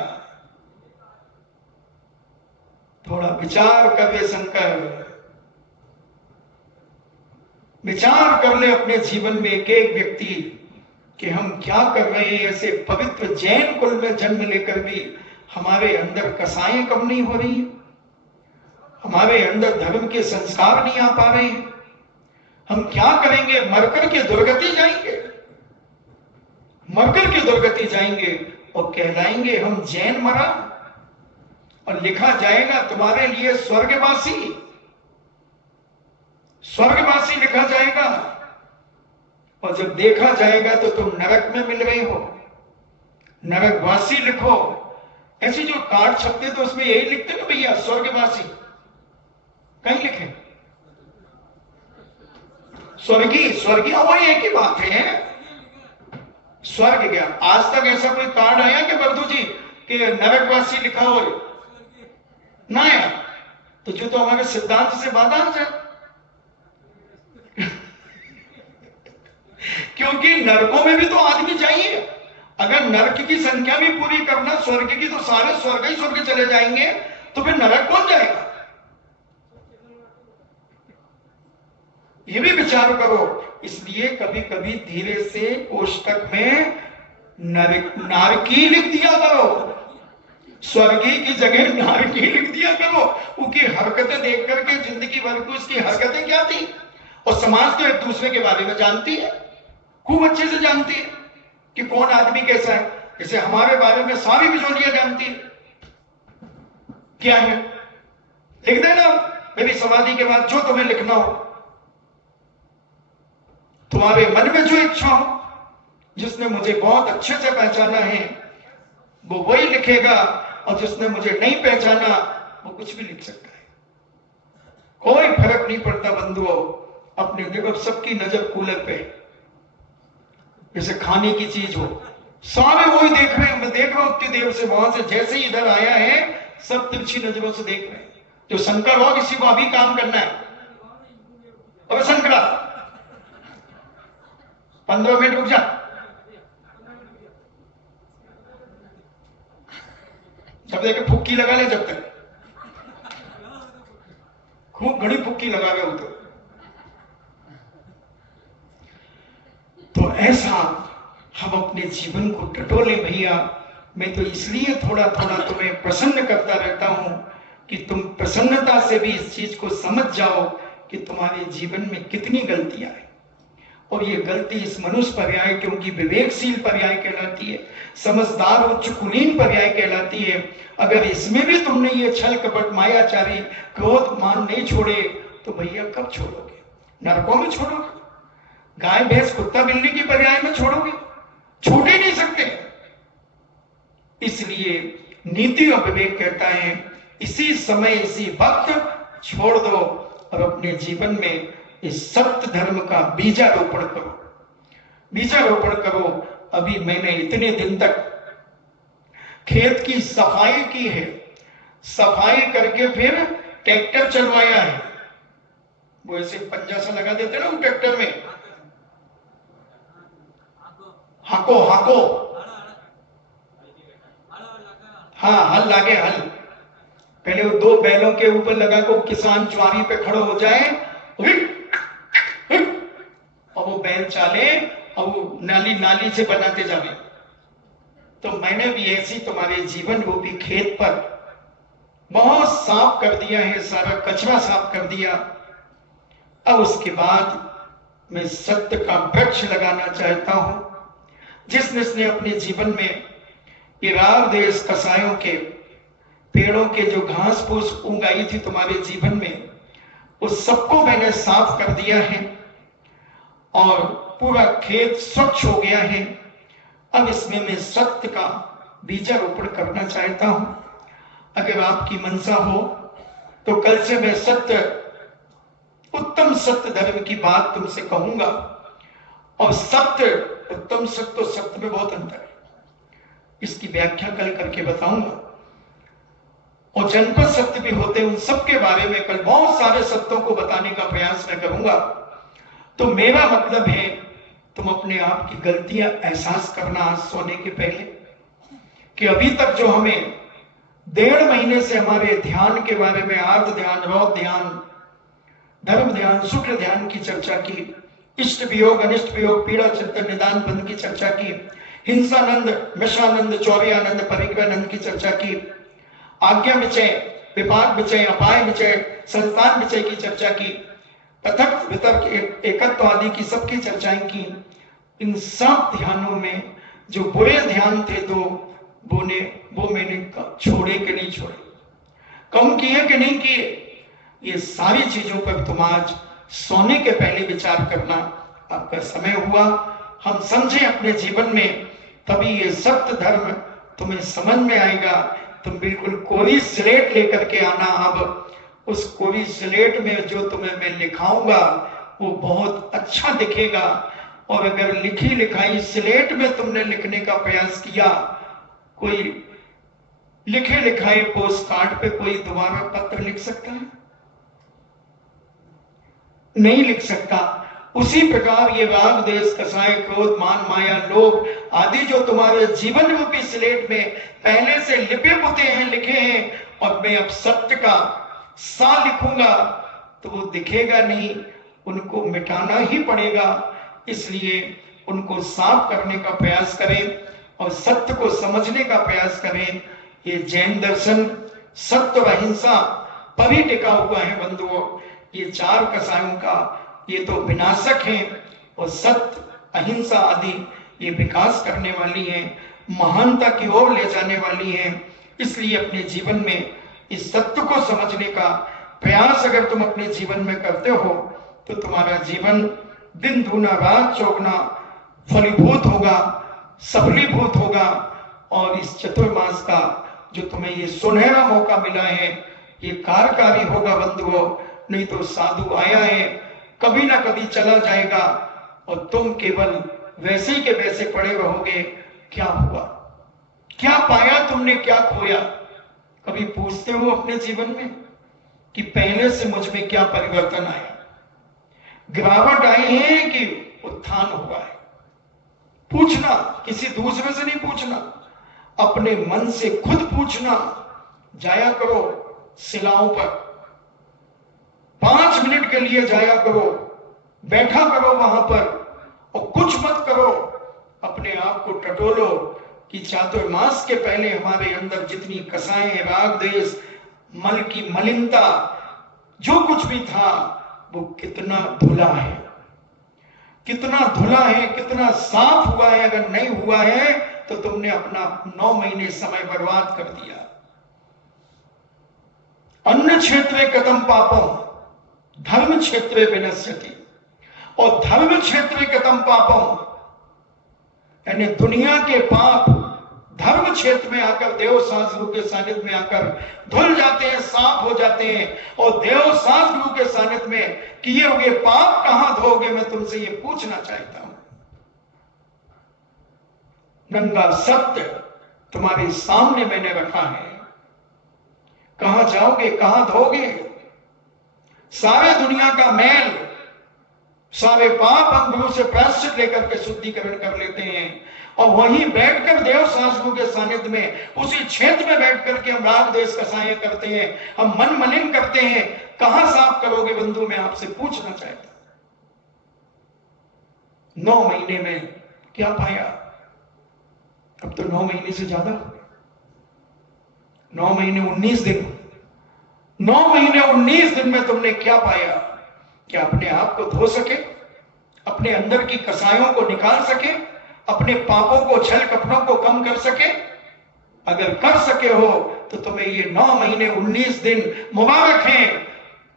थोड़ा विचार कर ले शंकर, विचार कर ले अपने जीवन में एक एक व्यक्ति कि हम क्या कर रहे हैं। ऐसे पवित्र जैन कुल में जन्म लेकर भी हमारे अंदर कसाएं कम नहीं हो रही, हमारे अंदर धर्म के संस्कार नहीं आ पा रहे हैं। हम क्या करेंगे? मरकर के दुर्गति जाएंगे, मरकर के दुर्गति जाएंगे और कहलाएंगे हम जैन मरा, और लिखा जाएगा तुम्हारे लिए स्वर्गवासी, स्वर्गवासी लिखा जाएगा। और जब देखा जाएगा तो तुम नरक में मिल गए हो, नरकवासी लिखो। ऐसी जो कार्ड छपते तो उसमें यही लिखते ना भैया, स्वर्गवासी। कहीं लिखे स्वर्गीय, स्वर्गीय, वही एक ही बात है, स्वर्ग गया। आज तक ऐसा कोई कार्ड आया कि बर्दू जी कि नरकवासी लिखा हो ना आया? तो जो तो हमारे सिद्धांत से बाधांश है। क्योंकि नरकों में भी तो आदमी चाहिए। अगर नरक की संख्या भी पूरी करना, स्वर्ग की, तो सारे स्वर्ग ही स्वर्ग चले जाएंगे, तो फिर नरक कौन जाएगा? ये भी विचार करो। इसलिए कभी कभी धीरे से कोष्टक में नारकी लिख दिया करो, स्वर्गीय की जगह नारकी लिख दिया करो। उसकी हरकतें देख करके जिंदगी भर की उसकी हरकतें क्या थी। और समाज तो एक दूसरे के बारे में जानती है, खूब अच्छे से जानती है कि कौन आदमी कैसा है। जैसे हमारे बारे में सारी बिजोलियां जानती है। क्या है लिख देना मेरी समाधि के बाद, जो तुम्हें लिखना हो, तुम्हारे मन में जो इच्छा हो। जिसने मुझे बहुत अच्छे से पहचाना है वो वही लिखेगा, और जिसने मुझे नहीं पहचाना वो कुछ भी लिख सकता है। कोई फर्क नहीं पड़ता बंधुओं। अपने देखो, सबकी नजर कूलर पे, जैसे खाने की चीज हो, सारे वही देख रहे हैं। मैं देख रहा हूं उतनी देर से, वहां से जैसे ही इधर आया है सब तिरछी नजरों से देख रहे हैं। जो शंकर हो, किसी को अभी काम करना है, और शंकरा 15 मिनट रुक जा, जब देखे फुक्की लगा ले जब तक। खूब घड़ी फुक्की लगा गए तो ऐसा हम अपने जीवन को टटोले भैया। मैं तो इसलिए थोड़ा थोड़ा तुम्हें प्रसन्न करता रहता हूं कि तुम प्रसन्नता से भी इस चीज को समझ जाओ कि तुम्हारे जीवन में कितनी गलतियां हैं। और ये गलती इस मनुष्य पर्याय क्योंकि विवेकशील पर्याय कहलाती है, समझदार उच्च कुलीन पर्याय कहलाती है। अगर इसमें भी तुमने ये छल कपट मायाचारी क्रोध मान नहीं छोड़े तो भैया कब छोड़ोगे? नरकों में छोड़ोगे? गाय भैंस कुत्ता बिल्ली की पर्याय में छोड़ोगे? छूट ही नहीं सकते। इसलिए नीति और विवेक कहता है इसी समय इसी वक्त छोड़ दो और अपने जीवन में इस सत्य धर्म का बीजारोपण करो, बीजारोपण करो। अभी मैंने इतने दिन तक खेत की सफाई की है, सफाई करके फिर ट्रैक्टर चलवाया है। वो ऐसे पंजा सा लगा देते ना वो ट्रैक्टर में, हाको हाको, हाँ हल लागे हल। पहले वो 2 बैलों के ऊपर लगा को किसान ज्वारी पे खड़ो हो जाए और वो बैल चाले और वो नाली नाली से बनाते जावे। तो मैंने भी ऐसी तुम्हारे जीवन रूपी खेत पर बहुत साफ कर दिया है, सारा कचरा साफ कर दिया। अब उसके बाद मैं सत्य का वृक्ष लगाना चाहता हूं। जिसने अपने जीवन में ये राग देश कसायों के पेड़ों के जो घास फूस उगाई थी तुम्हारे जीवन में, उस सबको मैंने साफ कर दिया है और पूरा खेत स्वच्छ हो गया है। अब इसमें मैं सत्य का बीजारोपण करना चाहता हूं। अगर आपकी मनसा हो तो कल से मैं सत्य, उत्तम सत्य धर्म की बात तुमसे कहूंगा। और सत्य, उत्तम सत्य और सत्य में बहुत अंतर है, इसकी व्याख्या कल करके बताऊंगा। और जनपद सत्य भी होते हैं, उन सब के बारे में कल बहुत सारे सत्यों को बताने का प्रयास मैं करूंगा। तो मेरा मतलब है तुम अपने आप की गलतियां एहसास करना आज सोने के पहले, कि अभी तक जो हमें 1.5 महीने से हमारे ध्यान के बारे में, आर्त ध्यान, रौद ध्यान, धर्म ध्यान, शुक्र ध्यान की चर्चा की, इष्ट वियोग अनिष्ट वियोग पीड़ा चिंतन निदान बंध की चर्चा की, हिंसानंद, विषानंद, चौर्यानंद, परिग्रहानंद की चर्चा की, आज्ञा विचय, विपाक विचय, अपाय विचय, संतान विचय की चर्चा की, पृथक वितर्क एकत्व आदि की सबकी चर्चाएं की। इन सब ध्यानों में जो बुरे ध्यान थे तो वो मैंने छोड़े कि नहीं छोड़े, कम किए कि नहीं किए, ये सारी चीजों पर तुम आज सोने के पहले विचार करना आपका समय हुआ। हम समझे अपने जीवन में, तभी ये सत्य धर्म तुम्हें समझ में आएगा। तुम बिल्कुल कोरी स्लेट लेकर के आना। अब उस कोरी स्लेट में जो तुम्हें मैं लिखाऊंगा वो बहुत अच्छा दिखेगा। और अगर लिखी लिखाई स्लेट में तुमने लिखने का प्रयास किया, कोई लिखे लिखाए पोस्ट कार्ड पे कोई दोबारा पत्र लिख सकता है? नहीं लिख सकता। उसी प्रकार ये राग देश कसाय क्रोध मान माया लोभ आदि जो तुम्हारे जीवन रूपी स्लेट में पहले से लिपे पुते हैं, लिखे हैं, और मैं अब सत्य का सा लिखूंगा तो वो दिखेगा नहीं, उनको मिटाना ही पड़ेगा। इसलिए उनको साफ करने का प्रयास करें और सत्य को समझने का प्रयास करें। ये जैन दर्शन सत्य व अहिंसा पर ही टिका हुआ है बंधुओं। ये 4 कसायों का ये तो विनाशक है, और सत्य अहिंसा आदि ये विकास करने वाली है, महानता की ओर ले जाने वाली है। इसलिए अपने जीवन में इस सत्य को समझने का प्रयास अगर तुम अपने जीवन में करते हो तो तुम्हारा जीवन दिन दूना रात चौगुना फलीभूत होगा, सफलीभूत होगा। और इस चतुर्मास का जो तुम्हें ये सुनहरा मौका मिला है ये कारकारी होगा बंधुओं। नहीं तो साधु आया है, कभी ना कभी चला जाएगा और तुम केवल वैसे के वैसे पड़े रहोगे। क्या हुआ, क्या पाया तुमने, क्या खोया? कभी पूछते हो अपने जीवन में कि पहले से मुझ में क्या परिवर्तन आया? गिरावट आई है कि उत्थान हुआ है? पूछना, किसी दूसरे से नहीं पूछना, अपने मन से खुद पूछना। जाया करो शिलाओं पर, 5 मिनट के लिए जाया करो, बैठा करो वहां पर और कुछ मत करो। अपने आप को टटोलो कि चातुर्मास के पहले हमारे अंदर जितनी कसाएं, राग द्वेष, मल की मलिनता, जो कुछ भी था वो कितना धुला है, कितना धुला है, कितना साफ हुआ है। अगर नहीं हुआ है तो तुमने अपना 9 महीने समय बर्बाद कर दिया। अन्य क्षेत्रे कथम पापम धर्म क्षेत्रे विनश्यति, और धर्म क्षेत्रे कथम पापम यानी दुनिया के पाप धर्म क्षेत्र में आकर, देव शास्त्र के सानिध्य में आकर धुल जाते हैं, साफ हो जाते हैं। और देव शास्त्र के सानिध्य में किए हुए पाप कहां धोगे, मैं तुमसे ये पूछना चाहता हूं। गंगा सत्य तुम्हारे सामने मैंने रखा है, कहां जाओगे, कहां धोगे? सारे दुनिया का मैल, सारे पाप हम गुरु से प्रायश्चित लेकर के शुद्धिकरण कर लेते हैं और वहीं बैठकर देव शास्त्रों के सानिध्य में, उसी क्षेत्र में बैठ करके हम राग देश कसाएं करते हैं, हम मन मलिन करते हैं। कहां साफ करोगे बंधु, मैं आपसे पूछना चाहता हूं। 9 महीने में क्या पाया? अब तो 9 महीने से ज्यादा, 9 महीने 19 दिन, 9 महीने 19 दिन में तुमने क्या पाया? क्या अपने आप को धो सके, अपने अंदर की कसायों को निकाल सके, अपने पापों को, छल कपटों को कम कर सके? अगर कर सके हो तो तुम्हें ये 9 महीने 19 दिन मुबारक हैं,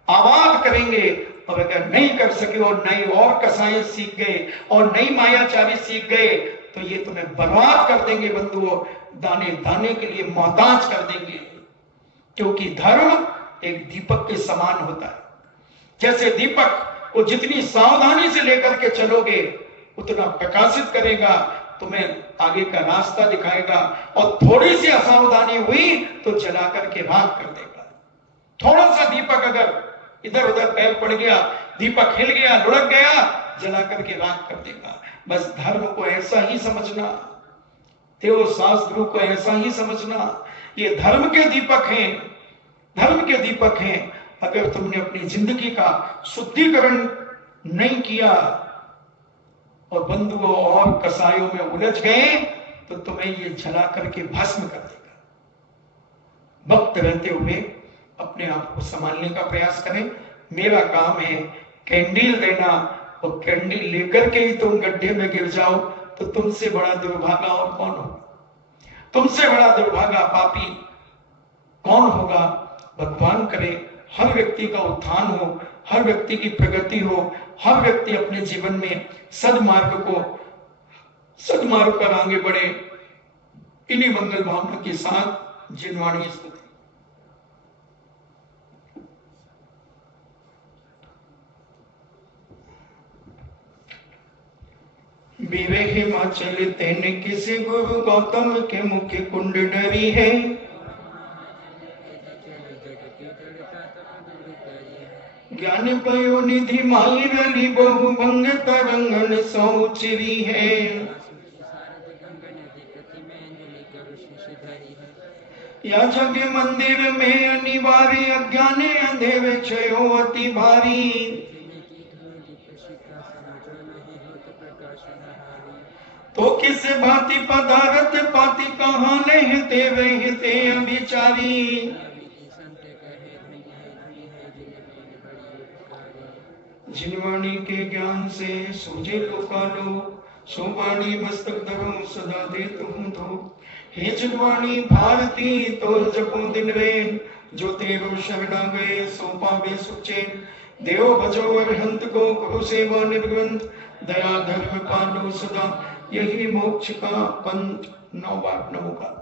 आबाद करेंगे। और अगर नहीं कर सके और नई और कसाएं सीख गए और नई मायाचारी सीख गए तो ये तुम्हें बर्बाद कर देंगे बंधुओं, दाने दाने के लिए मोहताज कर देंगे। क्योंकि धर्म एक दीपक के समान होता है। जैसे दीपक को जितनी सावधानी से लेकर के चलोगे उतना प्रकाशित करेगा, तुम्हें आगे का रास्ता दिखाएगा। और थोड़ी सी असावधानी हुई तो जला करके राख कर देगा। थोड़ा सा दीपक अगर इधर उधर पैर पड़ गया, दीपक हिल गया, लुढ़क गया, जला करके राख कर देगा। बस धर्म को ऐसा ही समझना, देव शास्त्रों को ऐसा ही समझना। ये धर्म के दीपक हैं, धर्म के दीपक हैं। अगर तुमने अपनी जिंदगी का शुद्धिकरण नहीं किया और बंधुओं और कसायों में उलझ गए तो तुम्हें ये जला करके भस्म कर देगा। वक्त रहते हुए अपने आप को संभालने का प्रयास करें। मेरा काम है कैंडल देना, और कैंडल लेकर के ही तुम गड्ढे में गिर जाओ तो तुमसे बड़ा दुर्भागा और कौन होगा? तुमसे बड़ा दुर्भागा पापी कौन होगा? भगवान करे हर व्यक्ति का उत्थान हो, हर व्यक्ति की प्रगति हो, हर व्यक्ति अपने जीवन में सदमार्ग पर आगे बढ़े। इन्हीं मंगल भावना के साथ जिनवाणी स्तुति। बीवे हिमाचल तेने किसी गुरु गौतम के मुख कुंड डरी है। ज्ञान पयो निधि माई रली बहु भंग तरंगन सौचिरी है। या जग मंदिर में अनिवार्य अज्ञाने अंधेरे छयो अति भारी। तो किस भांति पदारथ पाति कहाँ नहीं तेवे हिते अभिचारी। जिनवाणी के ज्ञान से सूझे लोकालो, सोवाणी मस्तक धरो सदा देत हूँ धो। हे जिनवाणी भारती तो जपो दिन रैन, जो तेरो शरणा गए सो पावे सुचैन। देव भजो अरहंत को गुरु सेवा निर्ग्रंथ, दया धर्म पालो सदा यही मोक्ष का पंथ। 9 बार नमोकार।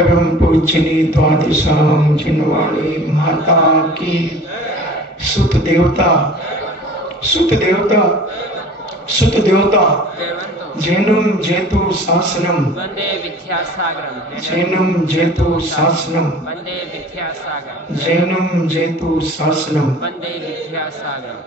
परम पूजनी द्वादशाम जिनवाणी माता की सुत देवता जैनम जेतु शासनम वंदे विद्यासागरम जैनम जेतु शासनम वंदे विद्यासागरम जैनम जेतु शासनम वंदे विद्यासागरम।